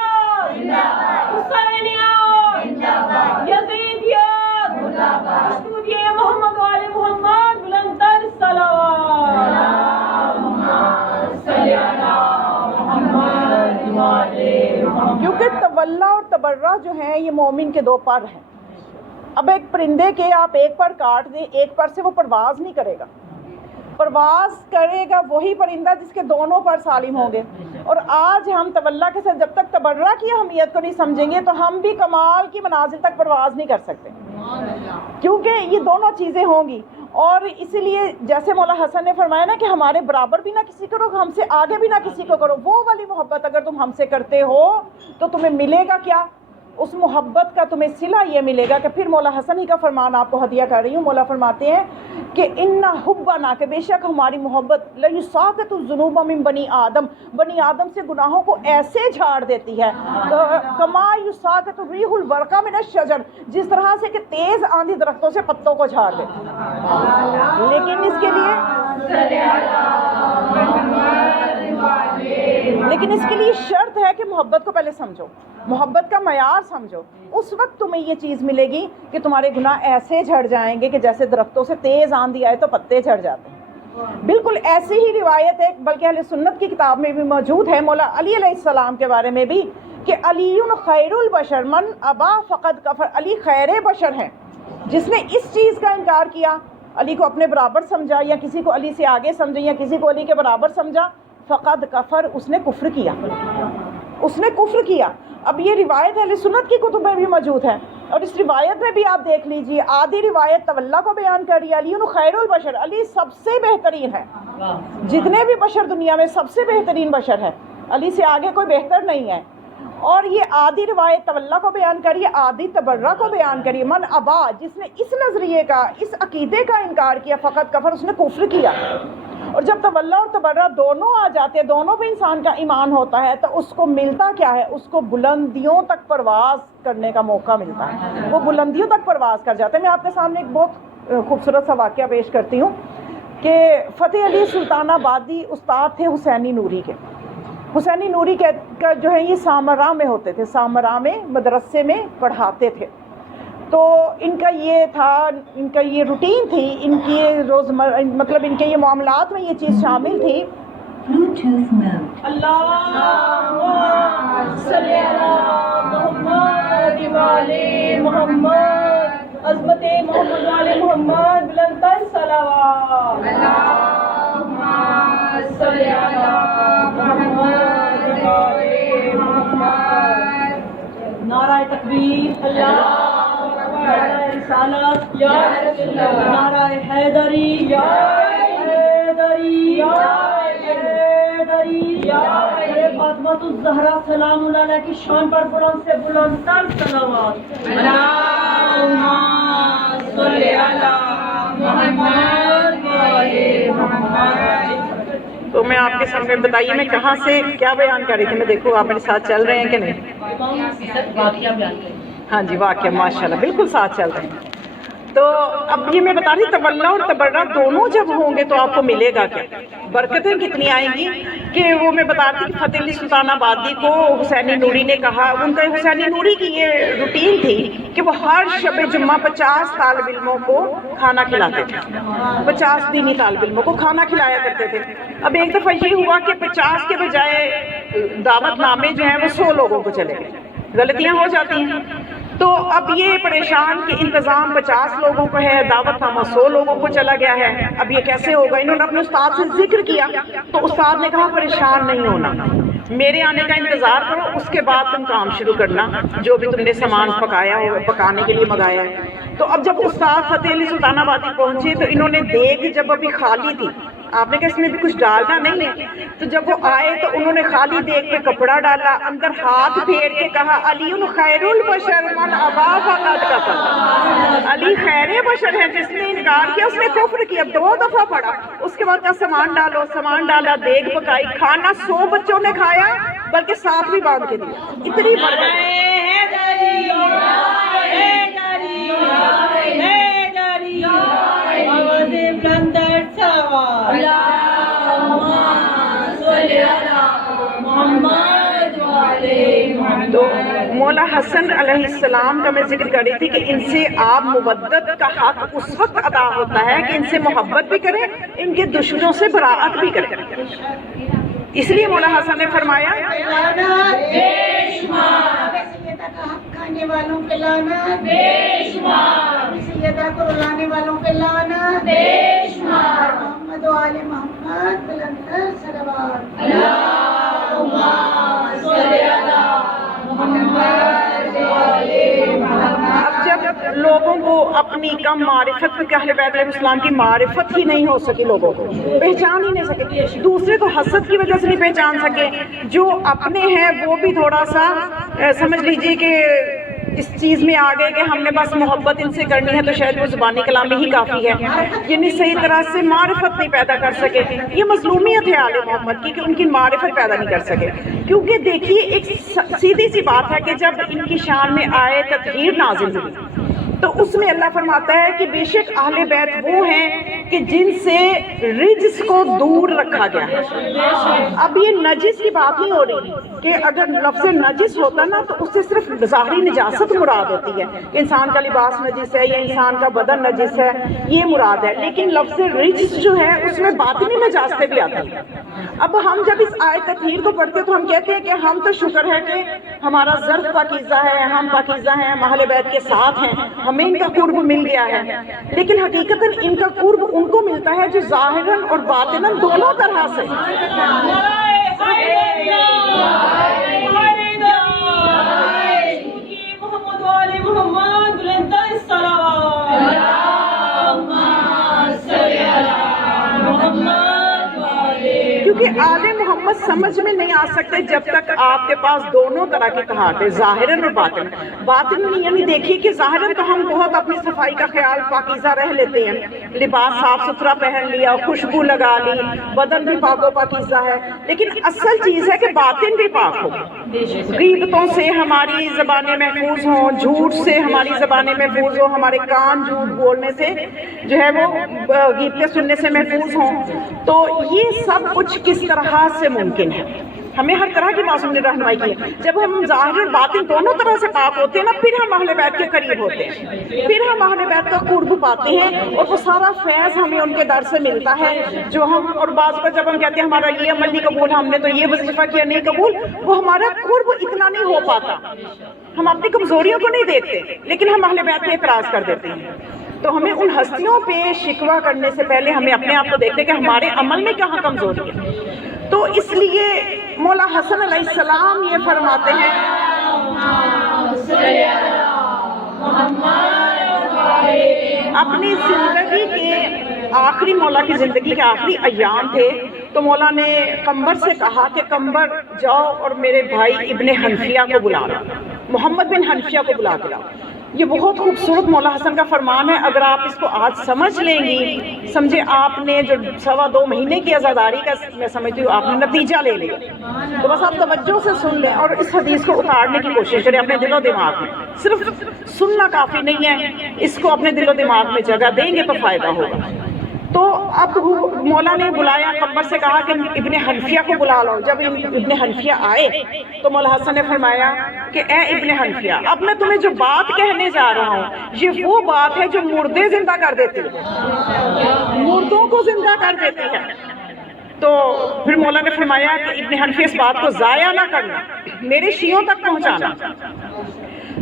محمد والے محمد بلندر کیونکہ تولا اور تبرہ جو ہیں یہ مومن کے 2 پر ہیں. اب ایک پرندے کے آپ ایک پر کاٹ دیں، ایک پر سے وہ پرواز نہیں کرے گا. پرواز کرے گا وہی پرندہ جس کے دونوں پر سالم ہوں گے. اور آج ہم تولا کے ساتھ جب تک تبرہ کی اہمیت کو نہیں سمجھیں گے تو ہم بھی کمال کی منازل تک پرواز نہیں کر سکتے، کیونکہ یہ دونوں چیزیں ہوں گی۔ اور اسی لیے جیسے مولا حسن نے فرمایا نا کہ ہمارے برابر بھی نہ کسی کو کرو، ہم سے آگے بھی نہ کسی کو کرو، وہ والی محبت اگر تم ہم سے کرتے ہو تو تمہیں ملے گا کیا؟ اس محبت کا تمہیں صلہ یہ ملے گا کہ پھر مولا حسن ہی کا فرمان آپ کو ہدیہ کر رہی ہوں۔ مولا فرماتے ہیں کہ اِنَّ حُبَّنَا، کہ بے شک ہماری محبت لَيُسَاقِطُ الذُّنُوبَ مِن بنی آدم، بنی آدم سے گناہوں کو ایسے جھاڑ دیتی ہے کما یُسَاقِطُ الرِّیحُ الْبَرْقَ مِنَ الشَّجَرِ، جس طرح سے کہ تیز آندھی درختوں سے پتوں کو جھاڑ دیتی ہے۔ لیکن اس کے لیے شرط ہے کہ محبت کو پہلے سمجھو، محبت کا معیار سمجھو، اس وقت تمہیں یہ چیز ملے گی کہ تمہارے گناہ ایسے جھڑ جائیں گے کہ جیسے درختوں سے تیز آندھی آئے تو پتے جھڑ جاتے ہیں۔ بالکل ایسی ہی روایت ہے، بلکہ اہل سنت کی کتاب میں بھی موجود ہے مولا علی علیہ السلام کے بارے میں بھی کہ علی خیر البشر من ابا فقد کفر، علی خیر بشر ہیں، جس نے اس چیز کا انکار کیا، علی کو اپنے برابر سمجھا یا کسی کو علی سے آگے سمجھا یا کسی کو علی کے برابر سمجھا، فقد کفر، اس نے کفر کیا، اس نے کفر کیا۔ اب یہ روایت اہل سنت کی کتب میں بھی موجود ہے، اور اس روایت میں بھی آپ دیکھ لیجئے، آدھی روایت تولا کو بیان کر رہی ہے، علی خیر البشر، علی سب سے بہترین ہے، جتنے بھی بشر دنیا میں سب سے بہترین بشر ہے، علی سے آگے کوئی بہتر نہیں ہے۔ اور یہ آدھی روایت تولا کو بیان کریے، آدھی تبرہ کو بیان کریے، من ابا، جس نے اس نظریے کا، اس عقیدے کا انکار کیا، فقط کفر، اس نے کفر کیا۔ اور جب تولا اور تبرہ دونوں آ جاتے ہیں، دونوں پہ انسان کا ایمان ہوتا ہے، تو اس کو ملتا کیا ہے؟ اس کو بلندیوں تک پرواز کرنے کا موقع ملتا ہے، وہ بلندیوں تک پرواز کر جاتے ہیں۔ میں آپ کے سامنے ایک بہت خوبصورت سا واقعہ پیش کرتی ہوں کہ فتح علی سلطان آبادی استاد تھے حسینی نوری کے۔ حسینی نوری کا جو ہے یہ سامراء میں ہوتے تھے، سامراء میں مدرسے میں پڑھاتے تھے۔ تو ان کا یہ تھا، ان کا یہ روٹین تھی، ان کی روزمرہ مطلب ان کے یہ معاملات میں یہ چیز شامل تھی۔ اللہم صلی علی محمد وعلی محمد، عظمت محمد وعلی محمد، بلند ترین صلوات۔ اللہم صلی علی محمد وعلی محمد۔ نعرہ تکبیر، اللہ نعرہ رسالت، یا رسول اللہ، نعرہ حیدری، یا حیدری، یا حیدری، یا فاطمہ الزہرا سلام اللہ علیہ کی شان پر بلند سے بلند تر صلوات۔ اللہم صلی علی محمد وعلی محمد۔ تو میں آپ کے سامنے بتائیے میں کہاں سے کیا بیان کر رہی تھی؟ میں دیکھوں آپ میرے ساتھ چل رہے ہیں کہ نہیں؟ ہاں جی، واقعہ ماشاءاللہ بالکل ساتھ چل رہے ہیں۔ تو اب یہ میں بتا رہی تولا اور تبرہ دونوں جب ہوں گے تو آپ کو ملے گا کیا، برکتیں کتنی آئیں گی کہ وہ میں بتا رہی تھی کہ فتح علی سلطان آبادی کو حسینی نوری نے کہا، ان کا حسینی نوری کی یہ روٹین تھی کہ وہ ہر شب جمعہ 50 طالب علموں کو کھانا کھلاتے تھے، 50 دینی طالب علموں کو کھانا کھلایا کرتے تھے۔ اب ایک دفعہ یہ ہوا کہ 50 کے بجائے دعوت نامے جو ہیں وہ 100 لوگوں کو چلے گئے، غلطیاں ہو جاتی ہیں۔ تو اب یہ پریشان کہ انتظام 50 لوگوں کو ہے، دعوت نامہ 100 لوگوں کو چلا گیا ہے، اب یہ کیسے ہوگا؟ انہوں نے اپنے استاد سے ذکر کیا تو استاد نے کہا پریشان نہیں ہونا، میرے آنے کا انتظار کرو، اس کے بعد تم کام شروع کرنا جو بھی تم نے سامان پکایا ہو، پکانے کے لیے منگایا ہے۔ تو اب جب استاد فتح علی سلطان آبادی پہنچے تو انہوں نے دیکھ جب ابھی خالی تھی، آپ نے کہا اس میں بھی کچھ ڈالنا نہیں ہے، تو جب وہ آئے تو انہوں نے خالی دیکھ پہ کپڑا ڈالا، اندر ہاتھ پھیر کے کہا علی خیر البشر من ابا فقد کفر، علی خیر بشر ہے، جس نے انکار کیا اس نے کفر کیا۔ 2 دفعہ پڑھا، اس کے بعد کہا سامان ڈالو، سامان ڈالا، دیکھ پکائی، کھانا 100 بچوں نے کھایا، بلکہ 7 بھی باندھ کے دیا۔ اتنی برکت تو مولا حسن علیہ السلام کا میں ذکر کر رہی تھی کہ ان سے آپ مودت کا حق اس وقت ادا ہوتا ہے کہ ان سے محبت بھی کریں، ان کے دشمنوں سے براءت بھی کریں۔ اس لیے مولا حسن نے فرمایا سیدہ کا حق کھانے والوں کے لعنت بے شمار، سیدہ کو رلانے والوں کے لعنت بے شمار، محمد و آل محمد بلند صلوات۔ اللہم لوگوں کو اپنی کم معرفت کہ اہل بیت علیہ السلام کی معرفت ہی نہیں ہو سکی، لوگوں کو پہچان ہی نہیں سکے، دوسرے کو حسد کی وجہ سے نہیں پہچان سکے، جو اپنے ہیں وہ بھی تھوڑا سا سمجھ لیجئے کہ اس چیز میں آ گئے کہ ہم نے بس محبت ان سے کرنی ہے تو شاید وہ زبانی کلام میں ہی کافی ہے، یعنی صحیح طرح سے معرفت نہیں پیدا کر سکے۔ یہ مظلومیت ہے آل محمد کی کہ ان کی معرفت پیدا نہیں کر سکے، کیونکہ دیکھیے ایک سیدھی سی بات ہے کہ جب ان کی شان میں آئے تطہیر نازل ہوئی تو اس میں اللہ فرماتا ہے کہ بے شک اہل بیت وہ ہیں کہ جن سے رجس کو دور رکھا گیا ہے۔ اب یہ نجس کی بات نہیں ہو رہی کہ اگر لفظ نجس ہوتا نا تو اس سے صرف ظاہری نجاست مراد ہوتی ہے کہ انسان کا لباس نجس ہے یا انسان کا بدن نجس ہے، یہ مراد ہے، لیکن لفظ رجس جو ہے اس میں باطنی نجاستیں بھی آتی ہیں۔ اب ہم جب اس آیت تطہیر کو پڑھتے تو ہم کہتے ہیں کہ ہم تو شکر ہے کہ ہمارا ظرف پاکیزہ ہے، ہم پاکیزہ ہیں، ہم اہل بیت کے ساتھ ہیں، ہمیں ان کا قرب مل گیا ہے، لیکن حقیقتاً ان کا قرب ان کو ملتا ہے جو ظاہراً اور باطناً دونوں طرح سے۔ کیونکہ آل محمد سمجھ میں نہیں آ سکتے جب تک آپ کے پاس دونوں طرح کی کہاوتیں ظاہراً اور باطن۔ باطن یعنی دیکھیے کہ ظاہراً تو ہم بہت اپنی صفائی کا خیال پاکیزہ رہ لیتے ہیں، لباس صاف ستھرا پہن لیا، خوشبو لگا لی، بدن بھی پاک و پاکیزہ ہے، لیکن اصل چیز ہے کہ باطن بھی پاک ہو، غیبتوں سے ہماری زبانیں محفوظ ہوں، جھوٹ سے ہماری زبانیں محفوظ ہوں، ہمارے کان جھوٹ بولنے سے جو ہے وہ غیبتیں سننے سے محفوظ ہوں۔ تو یہ سب کچھ کس طرح سے ممکن ہے؟ ہمیں ہر طرح کی معصوم رہنمائی کی ہے۔ جب ہم ظاہر اور باطن دونوں طرح سے پاک ہوتے ہیں نا، پھر ہم اہل بیت کے قریب ہوتے ہیں، پھر ہم اہل بیت کا قرب پاتے ہیں، اور وہ سارا فیض ہمیں ان کے در سے ملتا ہے جو ہم، اور بعض پر جب ہم کہتے ہیں ہمارا یہ عمل نہیں قبول، ہم نے تو یہ وظیفہ کیا نہیں قبول، وہ ہمارا قرب اتنا نہیں ہو پاتا۔ ہم اپنی کمزوریوں کو نہیں دیکھتے لیکن ہم اہل بیت پہ اعتراض کر دیتے ہیں۔ تو ہمیں ان ہستیوں پہ شکوہ کرنے سے پہلے ہمیں اپنے آپ کو دیکھتے کہ ہمارے عمل میں کہاں کمزوری ہے۔ تو اس لیے مولا حسن علیہ السلام یہ فرماتے ہیں، اپنی زندگی کے آخری، مولا کی زندگی کے آخری ایام تھے تو مولا نے قمبر سے کہا کہ قمبر جاؤ اور میرے بھائی ابن حنفیہ کو بلا لاؤ، محمد بن حنفیہ کو بلا کے لاؤ۔ یہ بہت خوبصورت مولا حسن کا فرمان ہے، اگر آپ اس کو آج سمجھ لیں گی، سمجھے آپ نے جو 2.25 مہینے کی عزاداری کا میں سمجھتی ہوں آپ نے نتیجہ لے لیا، تو بس آپ توجہ سے سن لیں اور اس حدیث کو اتارنے کی کوشش کریں اپنے دل و دماغ میں۔ صرف سننا کافی نہیں ہے، اس کو اپنے دل و دماغ میں جگہ دیں گے تو فائدہ ہوگا۔ تو اب مولا نے بلایا، قمبر سے کہا کہ ابن حنفیہ کو بلا لو۔ جب ابن حنفیہ آئے تو مولا حسن نے فرمایا کہ اے ابن حنفیہ، اب میں تمہیں جو بات کہنے جا رہا ہوں یہ وہ بات ہے جو مردے زندہ کر دیتی ہے، مردوں کو زندہ کر دیتی ہے۔ تو پھر مولا نے فرمایا کہ ابن حنفیہ اس بات کو ضائع نہ کرنا، میرے شیعوں تک پہنچانا۔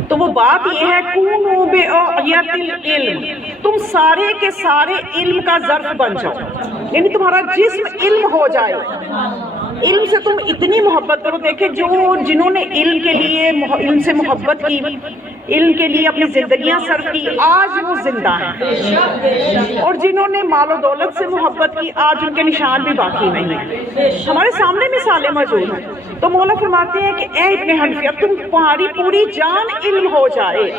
تو وہ بات یہ ہے، کونوا بأعیت العلم، تم سارے کے سارے علم کا ظرف بن جاؤ، یعنی تمہارا جسم علم ہو جائے، علم سے تم اتنی محبت کرو۔ دیکھیں جنہوں نے علم کے لیے، علم سے محبت کی، علم کے لیے اپنی زندگیاں صرف کی، آج وہ زندہ ہیں، اور جنہوں نے مال و دولت سے محبت کی آج ان کے نشان بھی باقی نہیں ہیں۔ ہمارے سامنے مثالیں موجود ہیں۔ تو مولا فرماتے ہیں کہ اے ابن حنفیہ، تمہاری پوری جان علم ہو جائے،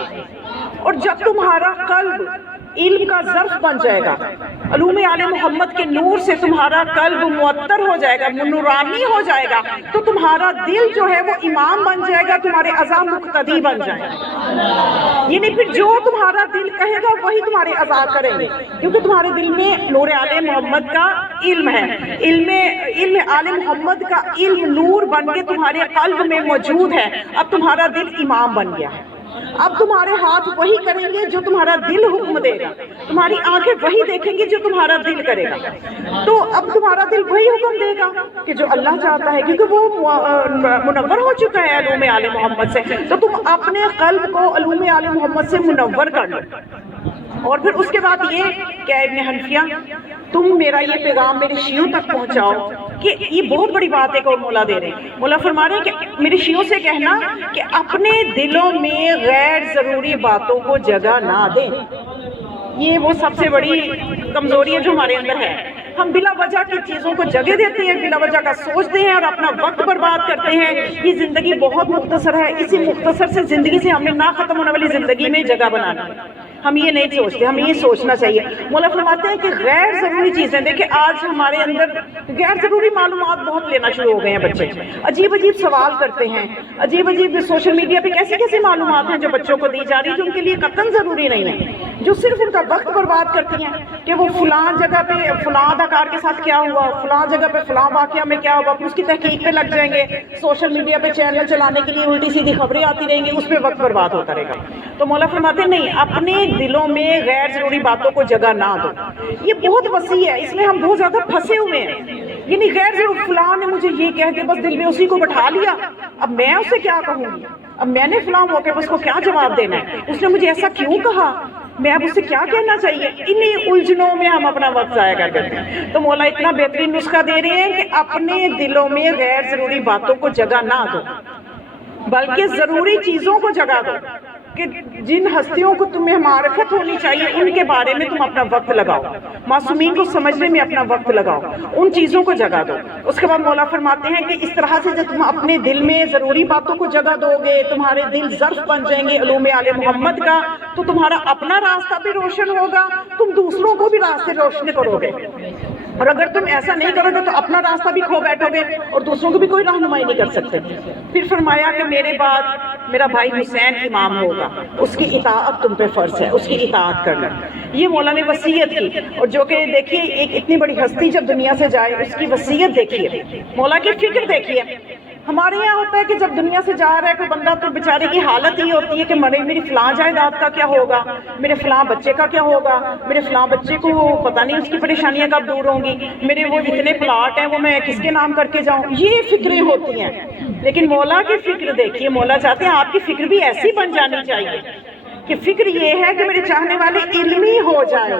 اور جب تمہارا قلب علم کا ظرف بن جائے گا، علوم آل محمد کے نور سے تمہارا قلب معطر ہو جائے گا، نورانی ہو جائے گا، تو تمہارا دل جو ہے وہ امام بن جائے گا، تمہارے اعضاء مقتدی بن جائیں گے۔ یعنی پھر جو تمہارا دل کہے گا وہی تمہارے اعضاء کریں گے، کیونکہ تمہارے دل میں نور آل محمد کا علم ہے، علم آل محمد کا علم نور بن کے تمہارے قلب میں موجود ہے۔ اب تمہارا دل امام بن گیا ہے، اب تمہارے ہاتھ وہی کریں گے جو تمہارا دل حکم دے گا، تمہاری آنکھیں وہی دیکھیں گی جو تمہارا دل کرے گا۔ تو اب تمہارا دل وہی حکم دے گا کہ جو اللہ چاہتا ہے، کیونکہ وہ منور ہو چکا ہے علوم آل محمد سے۔ تو تم اپنے قلب کو علوم آل محمد سے منور کر لو، اور پھر اس کے بعد یہ کہ ابن حنفیہ، تم میرا یہ پیغام میرے شیعوں تک پہنچاؤ کہ یہ بہت بڑی بات ہے کہ مولا دے رہے ہیں. مولا فرما رہے ہیں کہ میرے شیعوں سے کہنا کہ اپنے دلوں میں غیر ضروری باتوں کو جگہ نہ دیں. یہ وہ سب سے بڑی کمزوری ہے جو ہمارے اندر ہے. ہم بلا وجہ کی چیزوں کو جگہ دیتے ہیں, بلا وجہ کا سوچتے ہیں اور اپنا وقت برباد کرتے ہیں. یہ زندگی بہت مختصر ہے, اسی مختصر سے زندگی سے ہم نے نہ ختم ہونے والی زندگی میں جگہ بنانا. ہم یہ نہیں سوچتے, ہمیں یہ سوچنا چاہیے. مولا فرماتے ہیں کہ غیر ضروری چیزیں, دیکھیں آج ہمارے اندر غیر ضروری معلومات بہت لینا شروع ہو گئے ہیں بچے. عجیب عجیب سوال کرتے ہیں, عجیب عجیب سوشل میڈیا پہ کیسی کیسی معلومات ہیں جو بچوں کو دی جا رہی ہیں جو ان کے لیے قطعاً ضروری نہیں ہے, جو صرف ان کا وقت برباد کرتی ہیں کہ وہ فلاں جگہ پہ فلاں اداکار کے ساتھ کیا ہوا, فلاں جگہ پہ فلاں واقعہ میں کیا ہوا, پھر اس کی تحقیق پہ لگ جائیں گے. سوشل میڈیا پہ چینل چلانے کے لیے الٹی سیدھی خبریں آتی رہیں گی, اس پہ وقت برباد ہوتا رہے گا. تو مولا فرماتے ہیں نہیں, اپنے دلوں میں غیر ضروری باتوں کو جگہ نہ دو. یہ بہت وسیع ہے, اس میں ہم بہت زیادہ پھنسے ہوئے ہیں. یعنی غیر ضروری فلاں نے مجھے یہ کہہ دیا, بس دل میں اسی کو بٹھا لیا, اب میں اسے کیا کہوں گی, اب میں نے فلاں موقع پر اس کو کیا جواب دینا ہے, اس نے مجھے ایسا کیوں کہا, میں اب اسے کیا کہنا چاہیے. انہیں الجھنوں میں ہم اپنا وقت ضائع کر دیتے ہیں. تو مولا اتنا بہترین نسخہ دے رہے ہیں کہ اپنے دلوں میں غیر ضروری باتوں کو جگہ نہ دو, بلکہ ضروری چیزوں کو جگہ دو. کہ جن ہستیوں کو تمہیں معرفت ہونی چاہیے ان کے بارے میں تم اپنا وقت لگاؤ, معصومین کو سمجھنے میں اپنا وقت لگاؤ, ان چیزوں کو جگہ دو. اس کے بعد مولا فرماتے ہیں کہ اس طرح سے جب تم اپنے دل میں ضروری باتوں کو جگہ دو گے, تمہارے دل ظرف بن جائیں گے علوم آل محمد کا, تو تمہارا اپنا راستہ بھی روشن ہوگا, تم دوسروں کو بھی راستے روشن کرو گے. اور اگر تم ایسا نہیں کرو گے تو اپنا راستہ بھی کھو بیٹھو گے اور دوسروں کو بھی کوئی رہنمائی نہیں کر سکتے. پھر فرمایا کہ میرے بعد میرا بھائی حسین امام ہوگا, اس کی اطاعت تم پہ فرض ہے, اس کی اطاعت کرنا. یہ مولا نے وصیت کی. اور جو کہ دیکھیے ایک اتنی بڑی ہستی جب دنیا سے جائے اس کی وصیت دیکھیے, مولا کی فکر دیکھیے. ہمارے یہاں ہوتا ہے کہ جب دنیا سے جا رہا ہے کوئی بندہ تو بیچارے کی حالت یہ ہوتی ہے کہ میری فلاں جائیداد کا کیا ہوگا, میرے فلاں بچے کا کیا ہوگا, میرے فلاں بچے کو پتہ نہیں اس کی پریشانیاں کب دور ہوں گی, میرے وہ اتنے پلاٹ ہیں وہ میں کس کے نام کر کے جاؤں. یہ فکریں ہوتی ہیں. لیکن مولا کی فکر دیکھیے, مولا چاہتے ہیں آپ کی فکر بھی ایسی بن جانی چاہیے کہ فکر یہ ہے کہ میرے چاہنے والے علمی ہو جائیں.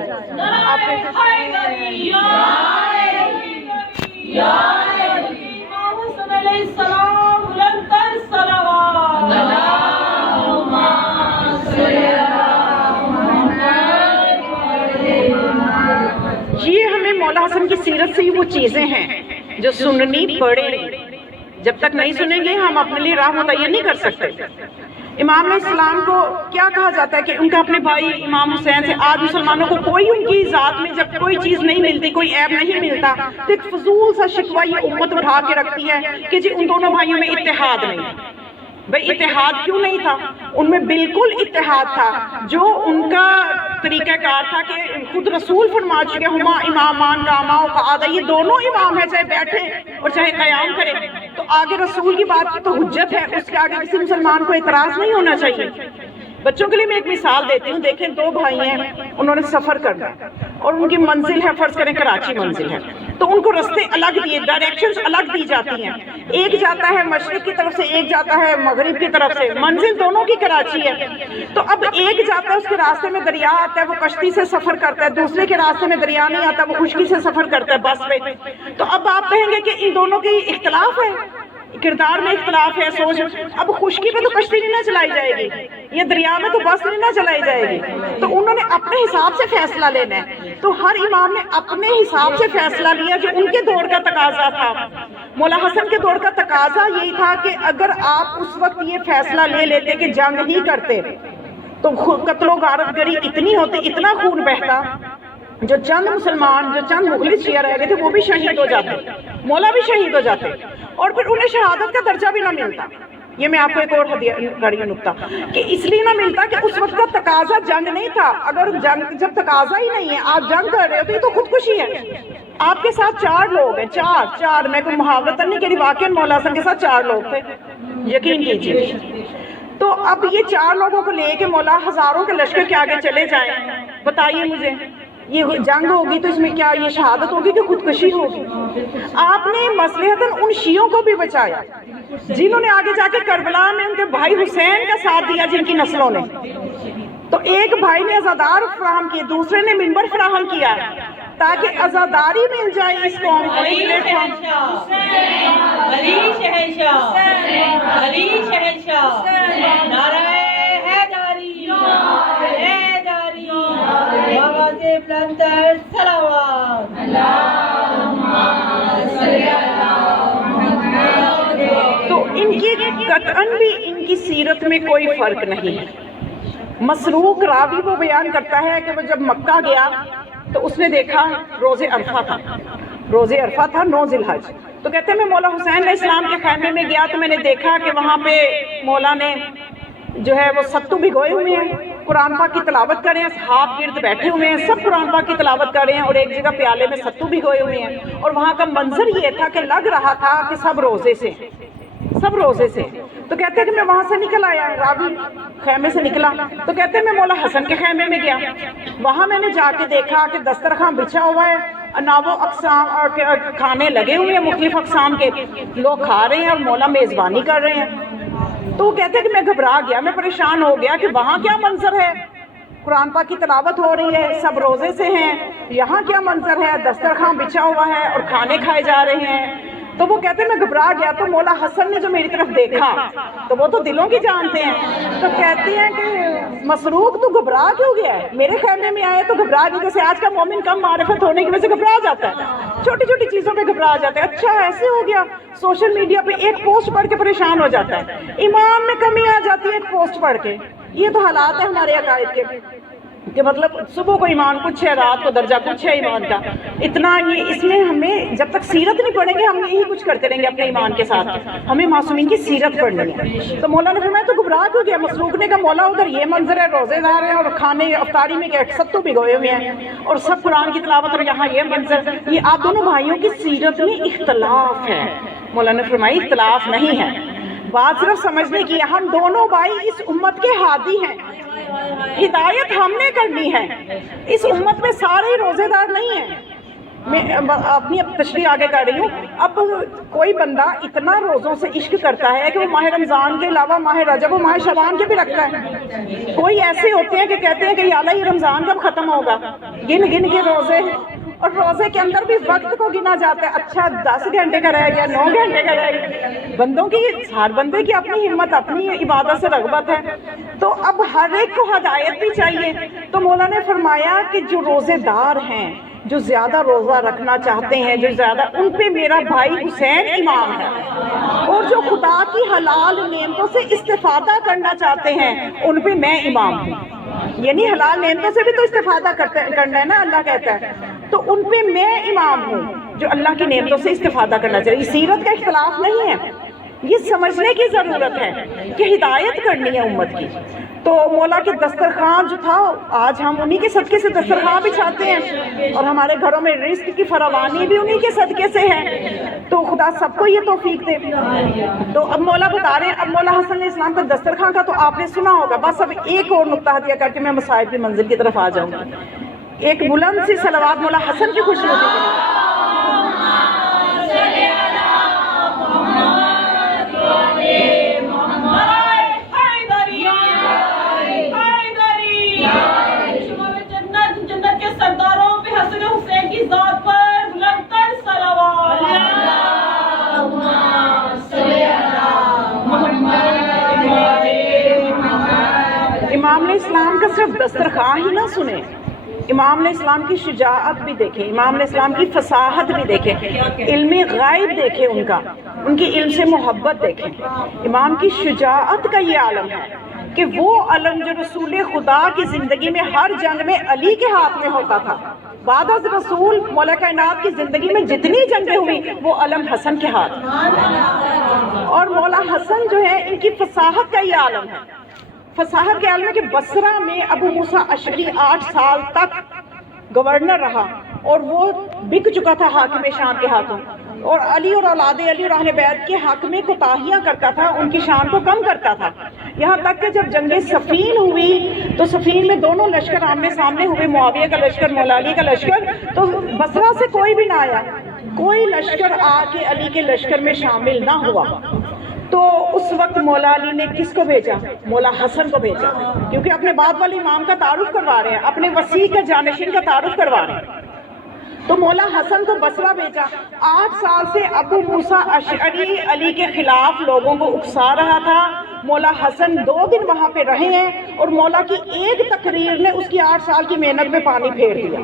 یہ ہمیں مولا حسن کی سیرت سے ہی وہ چیزیں ہیں جو سننی پڑے, جب تک نہیں سنیں گے ہم اپنے لیے راہ متعین نہیں کر سکتے. امام علیہ السلام کو کیا کہا جاتا ہے کہ ان کا اپنے بھائی امام حسین سے, آج مسلمانوں کو کوئی ان کی ذات میں جب کوئی چیز نہیں ملتی, کوئی عیب نہیں ملتا, تو ایک فضول سا شکوہ یہ امت اٹھا کے رکھتی ہے کہ جی ان دونوں بھائیوں میں اتحاد نہیں. بھئی اتحاد کیوں نہیں تھا, ان میں بالکل اتحاد تھا. جو ان کا طریقہ کار تھا کہ خود رسول فرما چکے ہما امامان راما و قعادہ, یہ دونوں امام ہیں, چاہے بیٹھے اور چاہے قیام کرے, تو آگے رسول کی بات کی تو حجت ہے, اس کے آگے کسی مسلمان کو اعتراض نہیں ہونا چاہیے. بچوں کے لیے میں ایک مثال دیتی ہوں. دیکھیں دو بھائی ہیں, انہوں نے سفر کرنا اور ان کی منزل ہے, فرض کریں کراچی منزل ہے, تو ان کو رستے الگ دیے, ڈائریکشنز الگ دی جاتی ہیں. ایک جاتا ہے مشرق کی طرف سے, ایک جاتا ہے مغرب کی طرف سے, منزل دونوں کی کراچی ہے. تو اب ایک جاتا ہے اس کے راستے میں دریا آتا ہے, وہ کشتی سے سفر کرتا ہے, دوسرے کے راستے میں دریا نہیں آتا, وہ خشکی سے سفر کرتا ہے بس پہ. تو اب آپ کہیں گے کہ ان دونوں کی اختلاف ہے, کردار میں اختلاف ہے, سوچ. اب خشکی پہ تو کشتی نہیں نہ چلائی جائے گی, یہ دریا میں تو بس نہیں نہ چلائی جائے گی. تو انہوں نے اپنے حساب سے فیصلہ لینا ہے. تو ہر امام نے اپنے حساب سے فیصلہ لیا جو ان کے دور کا تقاضا تھا. مولا حسن کے دور کا تقاضا یہی تھا کہ اگر آپ اس وقت یہ فیصلہ لے لیتے کہ جنگ ہی کرتے تو قتل و غارت گری اتنی ہوتی, اتنا خون بہتا, جو چند مسلمان, جو چند مخلص شیعہ رہ گئے تھے وہ بھی شہید ہو جاتے, مولا بھی شہید ہو جاتے, اور پھر انہیں شہادت کا درجہ بھی نہ ملتا. یہ میں آپ کو ایک اور گڑی نکتا کہ اس لیے نہ ملتا کہ اس وقت کا تقاضا جنگ نہیں تھا. اگر جنگ جب تقاضا ہی نہیں ہے, آپ جنگ کر رہے ہو تو یہ تو خودکشی ہے. آپ کے ساتھ 4 لوگ ہیں, 4 میں کوئی محاورتاً نہیں کہہ رہی, واقعاً مولا حسن کے ساتھ 4 لوگ تھے, یقین کیجیے. تو اب یہ 4 لوگوں کو لے کے مولا ہزاروں کے لشکر کے آگے چلے جائیں, بتائیے مجھے یہ جنگ ہوگی تو اس میں کیا یہ شہادت ہوگی کہ خودکشی ہوگی؟ آپ نے مصلحتاً ان شیعوں کو بھی بچایا جنہوں نے آگے جا کے کربلا میں ان کے بھائی حسین کا ساتھ دیا, جن کی نسلوں نے. تو ایک بھائی نے عزادار فراہم کیے, دوسرے نے منبر فراہم کیا, تاکہ عزاداری مل جائے اس قوم کو. علی شہنشاہ، علی شہنشاہ، علی شہنشاہ، نعرہ حیداری، حیداری، بابا سے بلندر صلوات. تو ان کی قطعاً بھی ان کی سیرت میں کوئی فرق نہیں ہے. مسروق راوی وہ بیان کرتا ہے کہ وہ جب مکہ گیا تو اس نے دیکھا روز عرفہ تھا، روز عرفہ تھا 9 ذی الحج. تو کہتے ہیں میں مولا حسین علیہ السلام کے خیمے میں گیا تو میں نے دیکھا کہ وہاں پہ مولا نے جو ہے وہ ستو بھگوئے ہوئے ہیں، قرآن پاک کی تلاوت کر رہے ہیں، صحاب گرد بیٹھے ہوئے ہیں، سب قرآن پاک کی تلاوت کر رہے ہیں اور ایک جگہ پیالے میں ستو بھگوئے ہوئے ہیں. اور وہاں کا منظر یہ تھا کہ لگ رہا تھا کہ سب روزے سے، سب روزے سے. تو کہتے ہیں کہ میں وہاں سے نکل آیا، راوی خیمے سے نکلا تو کہتے ہیں میں مولا حسن کے خیمے میں گیا. وہاں میں نے جا کے دیکھا کہ دسترخوان بچھا ہوا ہے، اناو اقسام اور کھانے لگے ہوئے ہیں مختلف اقسام کے، لوگ کھا رہے ہیں اور مولا میزبانی کر رہے ہیں. تو وہ کہتے ہیں کہ میں گھبرا گیا، میں پریشان ہو گیا کہ وہاں کیا منظر ہے، قرآن پاک کی تلاوت ہو رہی ہے، سب روزے سے ہیں، یہاں کیا منظر ہے، دسترخوان بچھا ہوا ہے اور کھانے کھائے جا رہے ہیں. تو وہ کہتے ہیں میں گھبرا گیا. تو مولا حسن نے جو میری طرف دیکھا تو وہ تو دلوں کی جانتے ہیں، تو کہتے ہیں کہ مسروق تو گھبرا کیوں گیا ہے، میرے خیمے میں آئے تو گھبرا گیا. جیسے آج کا مومن کم معرفت ہونے کی وجہ سے گھبرا جاتا ہے، چھوٹی چھوٹی چیزوں پہ گھبرا جاتا ہے. اچھا ایسے ہو گیا، سوشل میڈیا پہ ایک پوسٹ پڑھ کے پریشان ہو جاتا ہے، ایمان میں کمی آ جاتی ہے ایک پوسٹ پڑھ کے. یہ تو حالات ہیں ہمارے عقائد کے کہ مطلب صبح کو ایمان کچھ ہے، رات کو درجہ کچھ ہے ایمان کا. اتنا یہ اس میں ہمیں جب تک سیرت نہیں پڑھیں گے ہم یہی کچھ کرتے رہیں گے اپنے ایمان کے ساتھ. ہمیں معصومین کی سیرت پڑھنی ہے. تو مولا نے فرمایا تو گھبرا کیوں گیا. مسروق نے کہا مولا ادھر یہ منظر ہے، روزے دار ہیں اور کھانے افطاری میں کیا ستو بھگوئے ہوئے ہیں اور سب قرآن کی تلاوت، اور یہاں یہ منظر. یہ آپ دونوں بھائیوں کی سیرت میں اختلاف ہے. مولا نے فرمایا اختلاف نہیں ہے، بات صرف سمجھنے کی ہے. ہم دونوں بھائی اس امت کے ہادی ہیں، ہدایت ہم نے کرنی ہے. اس امت میں سارے روزے دار نہیں ہیں. میں اپنی تشریح آگے کر رہی ہوں. اب کوئی بندہ اتنا روزوں سے عشق کرتا ہے کہ وہ ماہ رمضان کے علاوہ ماہ رجب و ماہ شعبان کے بھی رکھتا ہے. کوئی ایسے ہوتے ہیں کہ کہتے ہیں کہ یا اللہ یہ رمضان کب ختم ہوگا، گن گن کے روزے، اور روزے کے اندر بھی وقت کو گنا جاتا ہے. اچھا 10 گھنٹے کا رہ گیا، 9 گھنٹے کا رہ گیا. بندوں کی، ہر بندے کی اپنی ہمت، اپنی عبادت سے رغبت ہے. تو اب ہر ایک کو ہدایت بھی چاہیے. تو مولا نے فرمایا کہ جو روزے دار ہیں، جو زیادہ روزہ رکھنا چاہتے ہیں، جو زیادہ، ان پہ میرا بھائی حسین امام ہے. اور جو خدا کی حلال نعمتوں سے استفادہ کرنا چاہتے ہیں ان پہ میں امام ہوں. یعنی حلال نعمتوں سے بھی تو استفادہ کرنا ہے نا، اللہ کہتا ہے. تو ان پہ میں امام ہوں جو اللہ کی نعمتوں سے استفادہ کرنا چاہیے. سیرت کا اختلاف نہیں ہے، یہ سمجھنے کی ضرورت ہے کہ ہدایت کرنی ہے امت کی. تو مولا کے دسترخوان جو تھا، آج ہم انہی کے صدقے سے دسترخوان بچھاتے ہیں اور ہمارے گھروں میں رزق کی فراوانی بھی انہی کے صدقے سے ہے. تو خدا سب کو یہ توفیق دے. تو اب مولا بتا رہے ہیں، اب مولا حسن علیہ السلام کا دسترخوان کا تو آپ نے سنا ہوگا. بس اب ایک اور نقطہ ہدیہ کر کے میں مصائب کی منزل کی طرف آ جاؤں گی. ایک بلند سی صلوات مولا حسن کی خوش نصیبی کے لیے. جنت کے سرداروں پہ حسن حسین کی ذات پر بلند تر صلوات. امام علیہ السلام کا صرف دسترخوان ہی نہ سنیں، امام علیہ السلام کی شجاعت بھی دیکھیں، امام علیہ السلام کی فصاحت بھی دیکھیں، علم غائب دیکھیں، ان کی علم سے محبت دیکھیں. امام کی شجاعت کا یہ عالم ہے کہ وہ علم جو رسول خدا کی زندگی میں ہر جنگ میں علی کے ہاتھ میں ہوتا تھا، بعد از رسول مولا کائنات کی زندگی میں جتنی جنگیں ہوئی وہ علم حسن کے ہاتھ. اور مولا حسن جو ہے ان کی فصاحت کا یہ عالم ہے. فصاحت کے عالم ہے کہ بصرہ میں ابو موسیٰ اشعری 8 سال تک گورنر رہا اور وہ بک چکا تھا حاکم شام کے ہاتھوں، اور علی اور اولاد علی اور اہل بیت کے حق میں کوتاہیاں کرتا تھا، ان کی شان کو کم کرتا تھا. یہاں تک کہ جب جنگ صفین ہوئی تو صفین میں دونوں لشکر آمنے سامنے ہوئے، معاویہ کا لشکر، مولا علی کا لشکر. تو بصرہ سے کوئی بھی نہ آیا، کوئی لشکر آ کے علی کے لشکر میں شامل نہ ہوا. تو اس وقت مولا علی نے کس کو بھیجا؟ مولا حسن کو بھیجا، کیونکہ اپنے بعد والے امام کا تعارف کروا رہے ہیں، اپنے وسیع کا جانشین کا تعارف کروا رہے ہیں. تو مولا حسن کو بصرہ بھیجا. 8 سال سے ابو موسیٰ اشعری علی کے خلاف لوگوں کو اکسا رہا تھا. مولا حسن 2 دن وہاں پہ رہے ہیں اور مولا کی ایک تقریر نے اس کی 8 سال کی محنت میں پانی پھیر دیا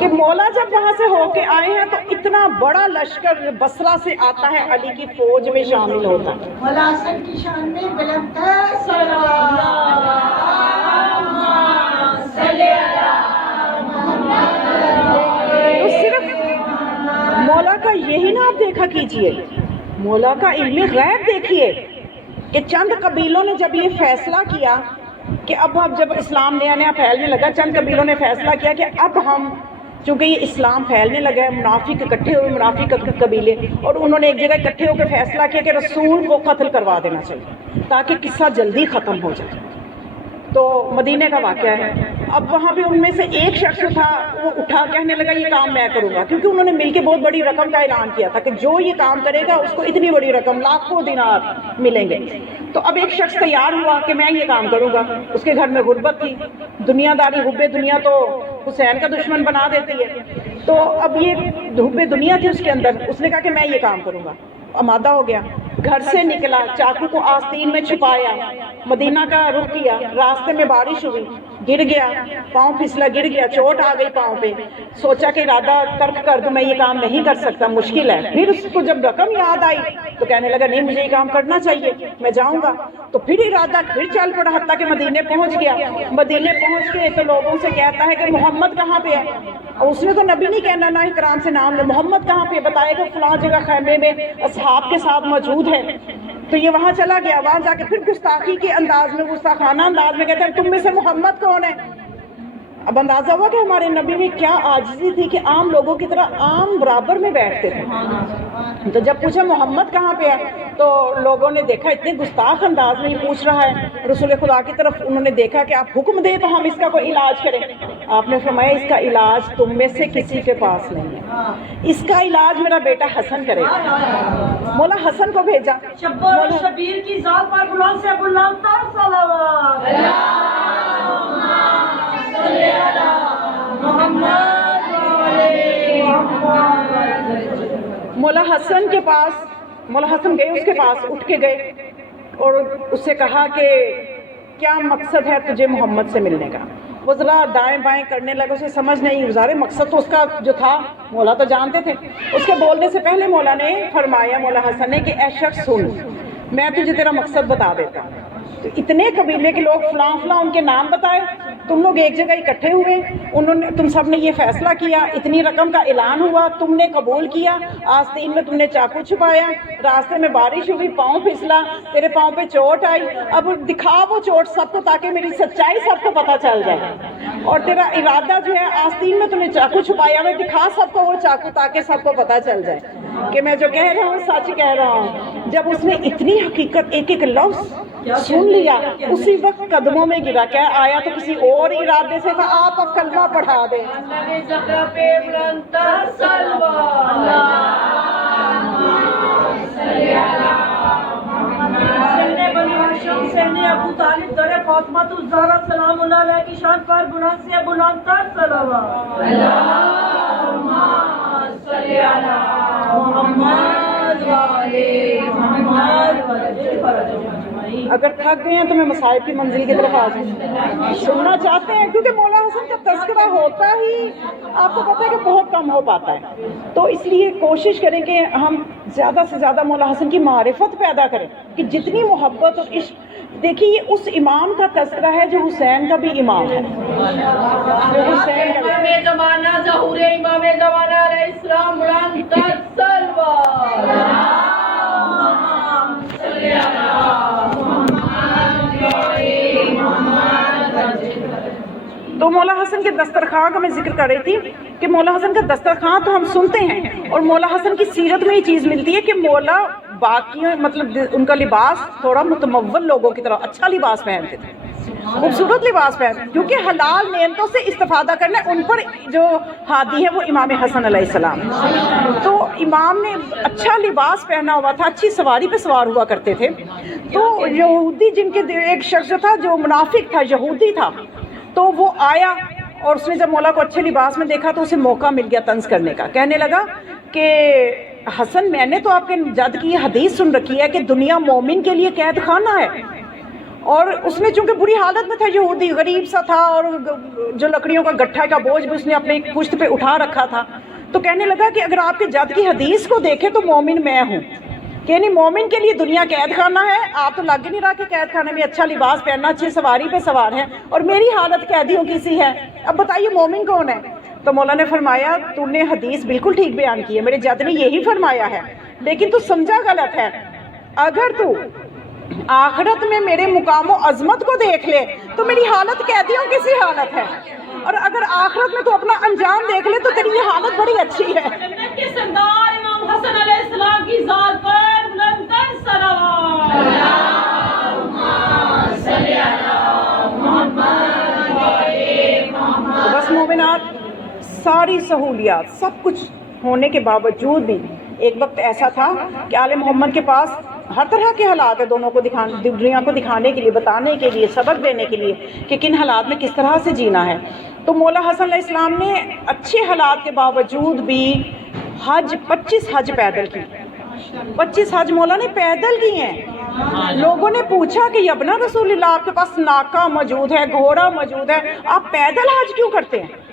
کہ مولا جب وہاں سے ہو کے آئے ہیں تو اتنا بڑا لشکر بصرہ سے آتا ہے، علی کی فوج میں شامل ہوتا ہے. مولا حسن کی شان میں بلند تر تو صرف مولا کا یہی نہ آپ دیکھا کیجئے، مولا کا علم غیب دیکھیے کہ چند قبیلوں نے جب یہ فیصلہ کیا کہ اب جب اسلام نیا نیا پھیلنے لگا، چند قبیلوں نے فیصلہ کیا کہ اب ہم، چونکہ یہ اسلام پھیلنے لگا ہے، منافق اکٹھے ہوئے، منافق قبیلے، اور انہوں نے ایک جگہ اکٹھے ہو کے فیصلہ کیا کہ رسول کو قتل کروا دینا چاہیے تاکہ قصہ جلدی ختم ہو جائے. تو مدینے کا واقعہ ہے. اب وہاں پہ ان میں سے ایک شخص تھا، وہ اٹھا کہنے لگا یہ کام میں کروں گا، کیونکہ انہوں نے مل کے بہت بڑی رقم کا اعلان کیا تھا کہ جو یہ کام کرے گا اس کو اتنی بڑی رقم، لاکھوں دینار ملیں گے. تو اب ایک شخص تیار ہوا کہ میں یہ کام کروں گا. اس کے گھر میں غربت تھی، دنیا داری، حب دنیا تو حسین کا دشمن بنا دیتی ہے. تو اب یہ حب دنیا تھی اس کے اندر. اس نے کہا کہ میں یہ کام کروں گا. آمادہ ہو گیا، گھر سے نکلا، چاقو کو آستین میں چھپایا، مدینہ کا رخ کیا. راستے میں بارش ہوئی، گر گیا، پاؤں پھسلا، گر گیا، چوٹ آ گئی پاؤں پہ. سوچا کہ ارادہ ترک کر دوں، میں یہ کام نہیں کر سکتا، مشکل ہے. پھر اس کو جب رقم یاد آئی تو کہنے لگا نہیں مجھے یہ کام کرنا چاہیے، میں جاؤں گا. تو پھر ارادہ پھر چل پڑا، حتیٰ کہ مدینے پہنچ گیا. مدینے پہنچ کے تو لوگوں سے کہتا ہے کہ محمد کہاں پہ ہے. اور اس نے تو نبی نہیں کہنا، نہ اکرام سے نام لے. محمد کہاں پہ؟ بتائے گا فلاں جگہ خیمے میں اصحاب کے ساتھ موجود ہے. تو یہ وہاں چلا گیا، وہاں جا کے پھر گستاخی کے انداز میں، گستاخانہ انداز میں کہتے ہیں تم میں سے محمد کون ہے؟ اب اندازہ ہوا کہ ہمارے نبی میں کیا عاجزی تھی کہ عام لوگوں کی طرح عام برابر میں بیٹھتے تھے. تو جب پوچھا محمد کہاں پہ ہے تو لوگوں نے دیکھا اتنے گستاخ انداز میں یہ پوچھ رہا ہے. رسول خدا کی طرف انہوں نے دیکھا کہ آپ حکم دیں تو ہم اس کا کوئی علاج کریں. آپ نے فرمایا اس کا علاج تم میں سے کسی کے پاس نہیں ہے، اس کا علاج میرا بیٹا حسن کرے گا. مولا حسن کو بھیجا. شبیر و شبیر کی ذات پر بلند سے بلند تر صلوات. مولا حسن کے پاس، مولا حسن گئے اس کے پاس، اٹھ کے گئے اور اس سے کہا کہ کیا مقصد ہے تجھے محمد سے ملنے کا؟ وہ ذرا دائیں بائیں کرنے لگا، اسے سمجھ نہیں گزارے. مقصد تو اس کا جو تھا مولا تو جانتے تھے. اس کے بولنے سے پہلے مولا نے فرمایا، مولا حسن نے، کہ اے شخص سن، میں تجھے تیرا مقصد بتا دیتا ہوں. تو اتنے قبیلے کے لوگ فلاں فلاں ان کے نام بتائے، تم لوگ ایک جگہ اکٹھے ہوئے، انہوں نے، تم سب نے یہ فیصلہ کیا، اتنی رقم کا اعلان ہوا، تم نے قبول کیا، آستین میں تم نے چاقو چھپایا، راستے میں بارش ہوئی، پاؤں پھسلا، تیرے پاؤں پہ چوٹ آئی. اب دکھا وہ چوٹ سب کو تاکہ میری سچائی سب کو پتہ چل جائے. اور تیرا ارادہ جو ہے آستین میں تم نے چاقو چھپایا ہوا، دکھا سب کو وہ چاقو تاکہ سب کو پتہ چل جائے کہ میں جو کہہ رہا ہوں سچ کہہ رہا ہوں. جب اس نے اتنی حقیقت ایک ایک لفظ سن لیا، اسی وقت قدموں میں گرا. کیا آیا تو کسی اور ارادے سے تھا، آپ اب کلمہ پڑھا دیں. ابو طالب در فاطمہ الزہرا سلام اللہ علیہ کی شان پر بلند سے بلند تر صلوات. اللہم صلی علی محمد و علی محمد. اگر تھک گئے ہیں تو میں مصائب کی منزل کی طرف آ جاؤں. سننا چاہتے ہیں کیونکہ مولا حسن کا تذکرہ ہوتا ہی آپ کو پتہ ہے کہ بہت کم ہو پاتا ہے. تو اس لیے کوشش کریں کہ ہم زیادہ سے زیادہ مولا حسن کی معرفت پیدا کریں کہ جتنی محبت اور عشق. دیکھیے یہ اس امام کا تذکرہ ہے جو حسین کا بھی امام ہے، جو حسین کا امام زمانہ ظہور امام زمانہ علیہ السلام بلند تر صلوات. تو مولا حسن کے دسترخوان کا میں ذکر کر رہی تھی کہ مولا حسن کا دسترخوان تو ہم سنتے ہیں، اور مولا حسن کی سیرت میں یہ چیز ملتی ہے کہ مولا باقی مطلب ان کا لباس تھوڑا متمول لوگوں کی طرح اچھا لباس پہنتے تھے، خوبصورت لباس پہنتے، کیونکہ حلال نعمتوں سے استفادہ کرنا ان پر جو ہادی ہے وہ امام حسن علیہ السلام. تو امام نے اچھا لباس پہنا ہوا تھا، اچھی سواری پہ سوار ہوا کرتے تھے. تو یہودی جن کے ایک شخص جو تھا جو منافق تھا، یہودی تھا، تو وہ آیا اور اس نے جب مولا کو اچھے لباس میں دیکھا تو اسے موقع مل گیا طنز کرنے کا. کہنے لگا کہ حسن میں نے تو آپ کے جد کی یہ حدیث سن رکھی ہے کہ دنیا مومن کے لیے قید خانہ ہے. اور اس میں چونکہ بری حالت میں تھا, یہودی غریب سا تھا, اور جو لکڑیوں کا گٹھا کا بوجھ بھی اس نے اپنے پشت پہ اٹھا رکھا تھا. تو کہنے لگا کہ اگر آپ کے جد کی حدیث کو دیکھیں تو مومن میں ہوں, کہ یعنی مومن کے لیے دنیا قید خانہ ہے. آپ تو لگ نہیں رہا کہ قید خانے میں اچھا لباس پہننا, اچھی سواری پہ سوار ہے, اور میری حالت قیدیوں کی سی ہے. اب بتائیے مومن کون ہے؟ تو مولا نے فرمایا تو نے حدیث بالکل ٹھیک بیان کی ہے, میرے جد نے یہی فرمایا ہے, لیکن تو سمجھا غلط ہے. اگر تو آخرت میں میرے مقام و عظمت کو دیکھ لے تو میری حالت قیدیوں کی سی حالت ہے, اور اگر آخرت میں تو اپنا انجام دیکھ لے تو تیری یہ حالت بڑی اچھی ہے. جنت کے سردار امام حسن علیہ السلام کی ذات پر بلند تر صلوات. اللہم صلی علی محمد و آل محمد. بس مومنات, ساری سہولیات سب کچھ ہونے کے باوجود بھی ایک وقت ایسا تھا کہ آل محمد کے پاس ہر طرح کے حالات ہیں, دونوں کو دنیا کو دکھانے کے لیے, بتانے کے لیے, سبق دینے کے لیے کہ کن حالات میں کس طرح سے جینا ہے. تو مولا حسن علیہ السلام نے اچھے حالات کے باوجود بھی 25 حج پیدل کی. 25 حج مولا نے پیدل کی ہیں. لوگوں نے پوچھا کہ یبنا رسول اللہ, آپ کے پاس ناکہ موجود ہے, گھوڑا موجود ہے, آپ پیدل حج کیوں کرتے ہیں؟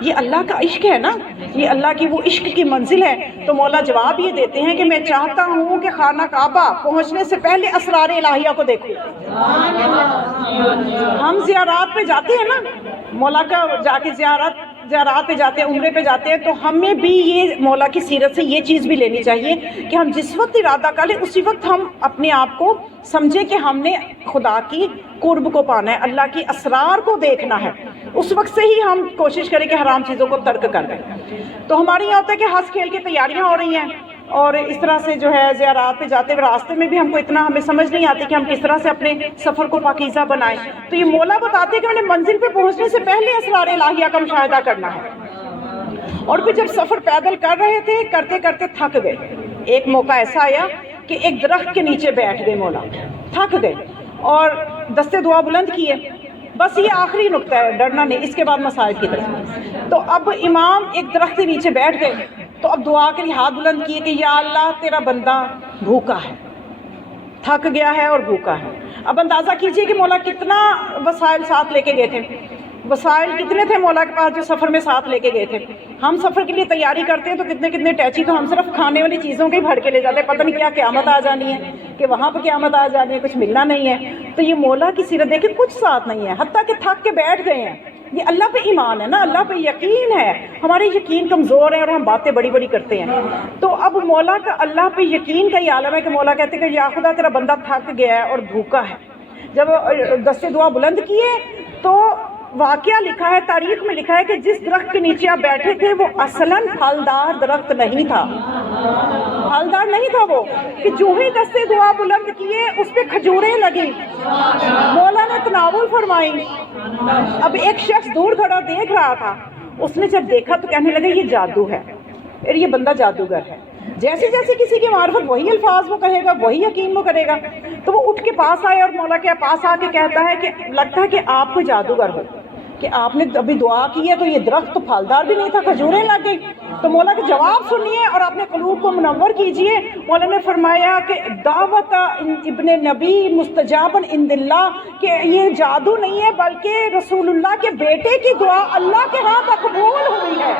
یہ اللہ کا عشق ہے نا, یہ اللہ کی وہ عشق کی منزل ہے. تو مولا جواب یہ دیتے ہیں کہ میں چاہتا ہوں کہ خانہ کعبہ پہنچنے سے پہلے اسرار الہیہ کو دیکھوں. ہم زیارات پہ جاتے ہیں نا, مولا کا جا کے زیارات پہ جاتے ہیں, عمرے پہ جاتے ہیں, تو ہمیں بھی یہ مولا کی سیرت سے یہ چیز بھی لینی چاہیے کہ ہم جس وقت ارادہ کریں اسی وقت ہم اپنے آپ کو سمجھیں کہ ہم نے خدا کی قرب کو پانا ہے, اللہ کی اسرار کو دیکھنا ہے. اس وقت سے ہی ہم کوشش کریں کہ حرام چیزوں کو ترک کر دیں. تو ہمارے یہاں ہوتا ہے کہ ہنس کھیل کی تیاریاں ہو رہی ہیں, اور اس طرح سے جو ہے زیارات پہ جاتے ہوئے راستے میں بھی ہم کو اتنا ہمیں سمجھ نہیں آتی کہ ہم کس طرح سے اپنے سفر کو پاکیزہ بنائیں. تو یہ مولا بتاتے ہیں کہ میں نے منزل پہ پہنچنے سے پہلے اسرار الہیہ کا مشاہدہ کرنا ہے. اور پھر جب سفر پیدل کر رہے تھے, کرتے کرتے تھک گئے. ایک موقع ایسا آیا کہ ایک درخت کے نیچے بیٹھ گئے مولا, تھک گئے اور دستے دعا بلند کیے. بس یہ آخری نقطہ ہے, ڈرنا نہیں, اس کے بعد مسائل کی طرف. تو اب امام ایک درخت کے نیچے بیٹھ گئے, تو اب دعا کے لیے ہاتھ بلند کیے کہ یا اللہ تیرا بندہ بھوکا ہے, تھک گیا ہے اور بھوکا ہے. اب اندازہ کیجئے کہ مولا کتنا وسائل ساتھ لے کے گئے تھے. وسائل کتنے تھے مولا کے پاس جو سفر میں ساتھ لے کے گئے تھے. ہم سفر کے لیے تیاری کرتے ہیں تو کتنے ٹیچی, تو ہم صرف کھانے والی چیزوں کے ہی بھر کے لے جاتے ہیں, پتہ نہیں کیا قیامت آ جانی ہے, کہ وہاں پہ قیامت آ جانی ہے, کچھ ملنا نہیں ہے. تو یہ مولا کی سیرت دیکھیں, کچھ ساتھ نہیں ہے, حتیٰ کہ تھک کے بیٹھ گئے ہیں. یہ اللہ پہ ایمان ہے نا, اللہ پہ یقین ہے. ہمارے یقین کمزور ہے اور ہم باتیں بڑی بڑی کرتے ہیں. تو اب مولا کا اللہ پہ یقین کا یہ عالم ہے کہ مولا کہتے ہیں کہ یا خدا تیرا بندہ تھک گیا ہے اور بھوکا ہے. جب دستے دعا بلند کیے تو واقعہ لکھا ہے, تاریخ میں لکھا ہے کہ جس درخت کے نیچے آپ بیٹھے تھے وہ اصلاً پھلدار درخت نہیں تھا. پھلدار نہیں تھا وہ, کہ جو ہی دستے دعا بلند کیے اس پہ کھجوریں لگی, مولا نے تناول فرمائی. اب ایک شخص دور کھڑا دیکھ رہا تھا, اس نے جب دیکھا تو کہنے لگا یہ جادو ہے, اور یہ بندہ جادوگر ہے. جیسے جیسے کسی کی معرفت وہی الفاظ وہ کہے گا, وہی یقین وہ کرے گا. تو وہ اٹھ کے پاس آئے اور مولا کے پاس آ کے کہتا ہے کہ لگتا ہے کہ آپ کوئی جادوگر ہو, کہ آپ نے ابھی دعا کی ہے تو یہ درخت تو پھلدار بھی نہیں تھا, کھجوریں لگ گئی. تو مولا کا جواب سنیے اور اپنے قلوب کو منور کیجئے. مولا نے فرمایا کہ دعوت ابن نبی مستجابن عند اللہ, کہ یہ جادو نہیں ہے بلکہ رسول اللہ کے بیٹے کی دعا اللہ کے ہاں مقبول ہوئی ہے.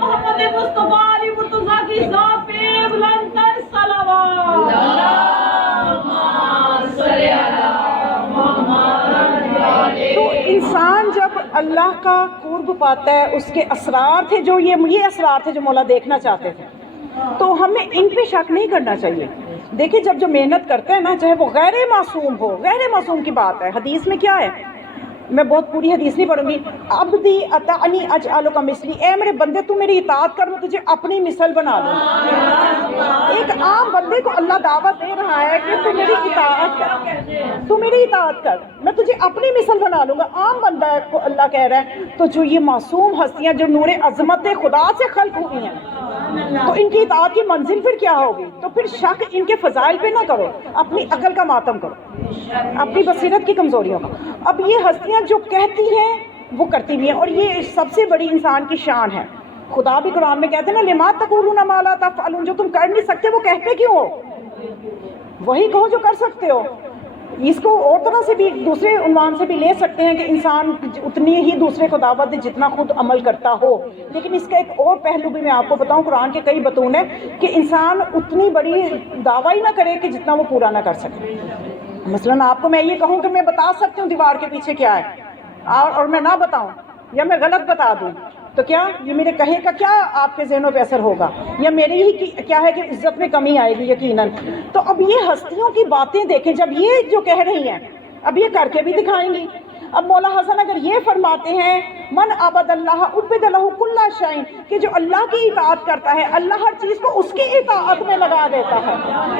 محمد مصطفیٰ علی مرتضیٰ کی ذات پہ بلند تر صلوات. تو انسان جب اللہ کا قرب پاتا ہے, اس کے اسرار تھے جو یہ اسرار تھے جو مولا دیکھنا چاہتے تھے, تو ہمیں ان پہ شک نہیں کرنا چاہیے. دیکھیں جب جو محنت کرتے ہیں نا, چاہے وہ غیر معصوم ہو, غیر معصوم کی بات ہے. حدیث میں کیا ہے, میں بہت پوری حدیث نہیں پڑھوں گی. عبدی اطعنی اجعلک مثلی، اے میرے بندے تو میری اطاعت کر، میں تجھے اپنی مثل بنا لوں. ایک عام بندے کو اللہ دعوت دے رہا ہے کہ تو میری اطاعت کر، تو میری اطاعت کر، میں تجھے اپنی مثل بنا لوں گا. عام بندہ کو اللہ کہہ رہا ہے. تو جو یہ معصوم ہستیاں جو نور عظمت خدا سے خلق ہوئی ہیں، تو ان کی اطاعت کی منزل پھر کیا ہوگی؟ تو پھر شک ان کے فضائل پہ نہ کرو، اپنی عقل کا ماتم کرو، اپنی بصیرت کی کمزوریوں کا. اب یہ ہستیاں جو کہتی ہیں وہ کرتی بھی ہیں، اور یہ سب سے بڑی انسان کی شان ہے. خدا بھی قرآن میں کہتے ہیں نا، لما تقولون ما لا تفعلون، جو تم کر نہیں سکتے وہ کہتے کیوں ہو؟ وہی کہو جو کر سکتے ہو. اس کو اور طرح سے بھی دوسرے عنوان سے بھی لے سکتے ہیں کہ انسان اتنی ہی دوسرے کو دعوت دے جتنا خود عمل کرتا ہو. لیکن اس کا ایک اور پہلو بھی میں آپ کو بتاؤں، قرآن کے کئی بطون ہیں کہ انسان اتنی بڑی دعویٰ ہی نہ کرے کہ جتنا وہ پورا نہ کر سکے. مثلاً آپ کو میں یہ کہوں کہ میں بتا سکتی ہوں دیوار کے پیچھے کیا ہے، اور میں نہ بتاؤں یا میں غلط بتا دوں، تو کیا یہ میرے کہے کا کیا آپ کے ذہنوں پہ اثر ہوگا، یا میری ہی کیا ہے کہ عزت میں کمی آئے گی یقیناً. تو اب یہ ہستیوں کی باتیں دیکھیں، جب یہ جو کہہ رہی ہیں اب یہ کر کے بھی دکھائیں گی. اب مولا حسن اگر یہ فرماتے ہیں من عبد اللہ عبد لہ کل شیء، کہ جو اللہ کی اطاعت کرتا ہے اللہ ہر چیز کو اس کی اطاعت میں لگا دیتا ہے.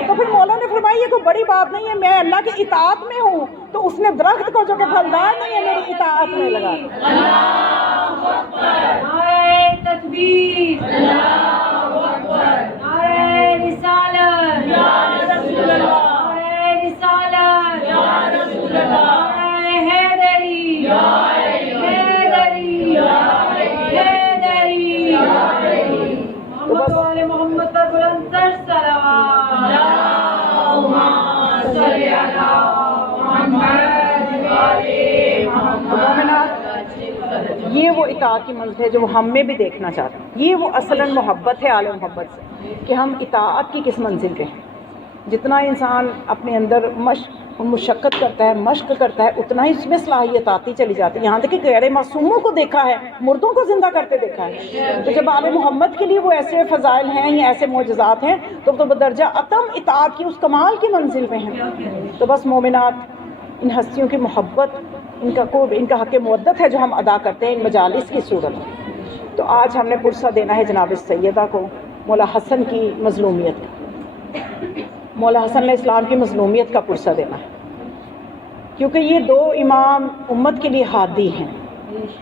تو پھر مولا نے فرمایا یہ کوئی بڑی بات نہیں ہے، میں اللہ کی اطاعت میں ہوں، تو اس نے درخت کو جو کہ پھلدار نہیں ہے میری اطاعت میں لگا. اللہ اکبر، نعرہ تکبیر، اللہ اکبر، نعرہ رسالت یا رسول اللہ، نعرہ رسالت یا رسول اللہ، نعرہ حیدری یا حیدری یا حیدری یا حیدری. محمد و آل محمد پر بلند تر صلوات. اللہم صلی علی محمد و آل محمد. یہ وہ اطاعت کی منزل ہے جو وہ ہم میں بھی دیکھنا چاہتے ہیں. یہ وہ اصلاً محبت ہے اعلی محبت سے، کہ ہم اطاعت کی کس منزل پہ ہیں. جتنا انسان اپنے اندر مشقت کرتا ہے، مشق کرتا ہے، اتنا ہی اس میں صلاحیت آتی چلی جاتی ہے. یہاں تک کہ غیر معصوموں کو دیکھا ہے، مردوں کو زندہ کرتے دیکھا ہے. تو جب آل محمد کے لیے وہ ایسے فضائل ہیں یا ایسے معجزات ہیں تو بدرجہ اتم اطاعت کی اس کمال کی منزل پہ ہیں. تو بس مومنات، ان ہستیوں کی محبت، ان کا حق مودت ہے جو ہم ادا کرتے ہیں ان مجالس کی صورت میں. تو آج ہم نے پرسہ دینا ہے جناب سیدہ کو مولا حسن کی مظلومیت کا. مولا حسن علیہ السلام کی مظلومیت کا پرسہ دینا ہے، کیونکہ یہ دو امام امت کے لیے ہادی ہیں.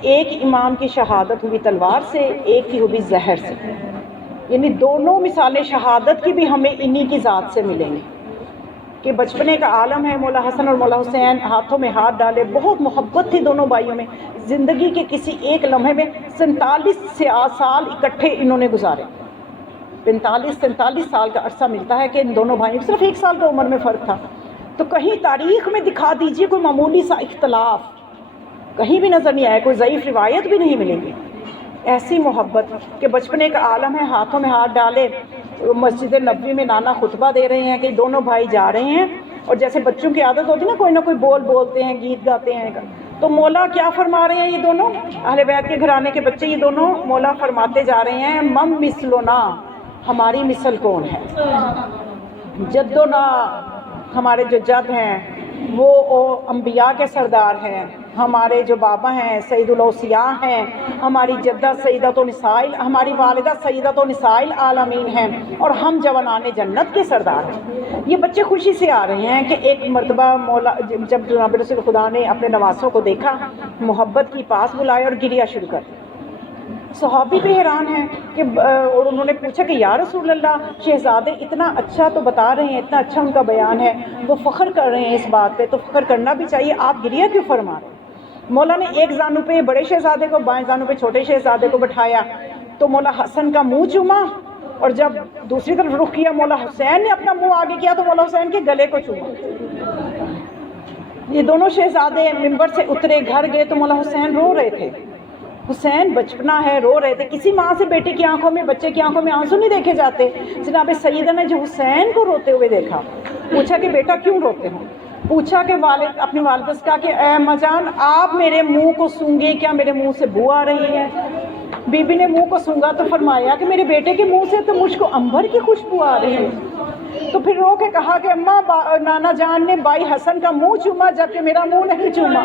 ایک امام کی شہادت ہوئی تلوار سے، ایک کی ہوئی زہر سے. یعنی دونوں مثالیں شہادت کی بھی ہمیں انہی کی ذات سے ملیں گی کہ بچپنے کا عالم ہے. مولا حسن اور مولا حسین ہاتھوں میں ہاتھ ڈالے، بہت محبت تھی دونوں بھائیوں میں. زندگی کے کسی ایک لمحے میں 47 سال اکٹھے انہوں نے گزارے. 45-47 سال کا عرصہ ملتا ہے کہ ان دونوں بھائیوں صرف 1 سال کا عمر میں فرق تھا. تو کہیں تاریخ میں دکھا دیجئے کوئی معمولی سا اختلاف، کہیں بھی نظر نہیں آیا، کوئی ضعیف روایت بھی نہیں ملے گی. ایسی محبت کہ بچپنے کا عالم ہے، ہاتھوں میں ہاتھ ڈالے. مسجد نبوی میں نانا خطبہ دے رہے ہیں کہ دونوں بھائی جا رہے ہیں، اور جیسے بچوں کی عادت ہوتی ہے نا، کوئی نہ کوئی بولتے ہیں، گیت گاتے ہیں. تو مولا کیا فرما رہے ہیں؟ یہ دونوں اہل بیت کے گھرانے کے بچے، یہ دونوں مولا فرماتے جا رہے ہیں مم مثلنا، ہماری مثل کون ہے. جدنا، ہمارے جو جد ہیں وہ انبیاء کے سردار ہیں. ہمارے جو بابا ہیں سید الاوصیاء ہیں. ہماری جدہ سیدۃ النساء، ہماری والدہ سیدۃ النساء العالمین ہیں، اور ہم جوانان جنت کے سردار ہیں. یہ بچے خوشی سے آ رہے ہیں کہ ایک مرتبہ مولا جب جناب رسول خدا نے اپنے نواسوں کو دیکھا، محبت کی پاس بلائے اور گریا شروع کر دی. صحابی بھی حیران ہیں کہ اور انہوں نے پوچھا کہ یا رسول اللہ، شہزادے اتنا اچھا تو بتا رہے ہیں، اتنا اچھا ان کا بیان ہے، وہ فخر کر رہے ہیں اس بات پہ، تو فخر کرنا بھی چاہیے، آپ گریا کیوں فرما رہے ہیں؟ مولا نے ایک زانو پہ بڑے شہزادے کو، بائیں زانو پہ چھوٹے شہزادے کو بٹھایا. تو مولا حسن کا منہ چوما، اور جب دوسری طرف رخ کیا مولا حسین نے اپنا منہ آگے کیا تو مولا حسین کے گلے کو چوما. یہ دونوں شہزادے ممبر سے اترے، گھر گئے تو مولا حسین رو رہے تھے. حسین بچپنا ہے، رو رہے تھے. کسی ماں سے بیٹے کی آنکھوں میں، بچے کی آنکھوں میں آنسو نہیں دیکھے جاتے. جناب سیدہ نے جو حسین کو روتے ہوئے دیکھا، پوچھا کہ بیٹا کیوں روتے ہو؟ پوچھا کہ اپنی والدہ سے کہا کہ اے اماں جان، آپ میرے منہ کو سونگے، کیا میرے منہ سے بو آ رہی ہے؟ بی بی نے منہ کو سونگا تو فرمایا کہ میرے بیٹے کے منہ سے تو مجھ کو عنبر کی خوشبو آ رہی ہے. تو پھر رو کے کہا کہ اماں، نانا جان نے بھائی حسن کا منہ چوما جبکہ میرا منہ نہیں چوما.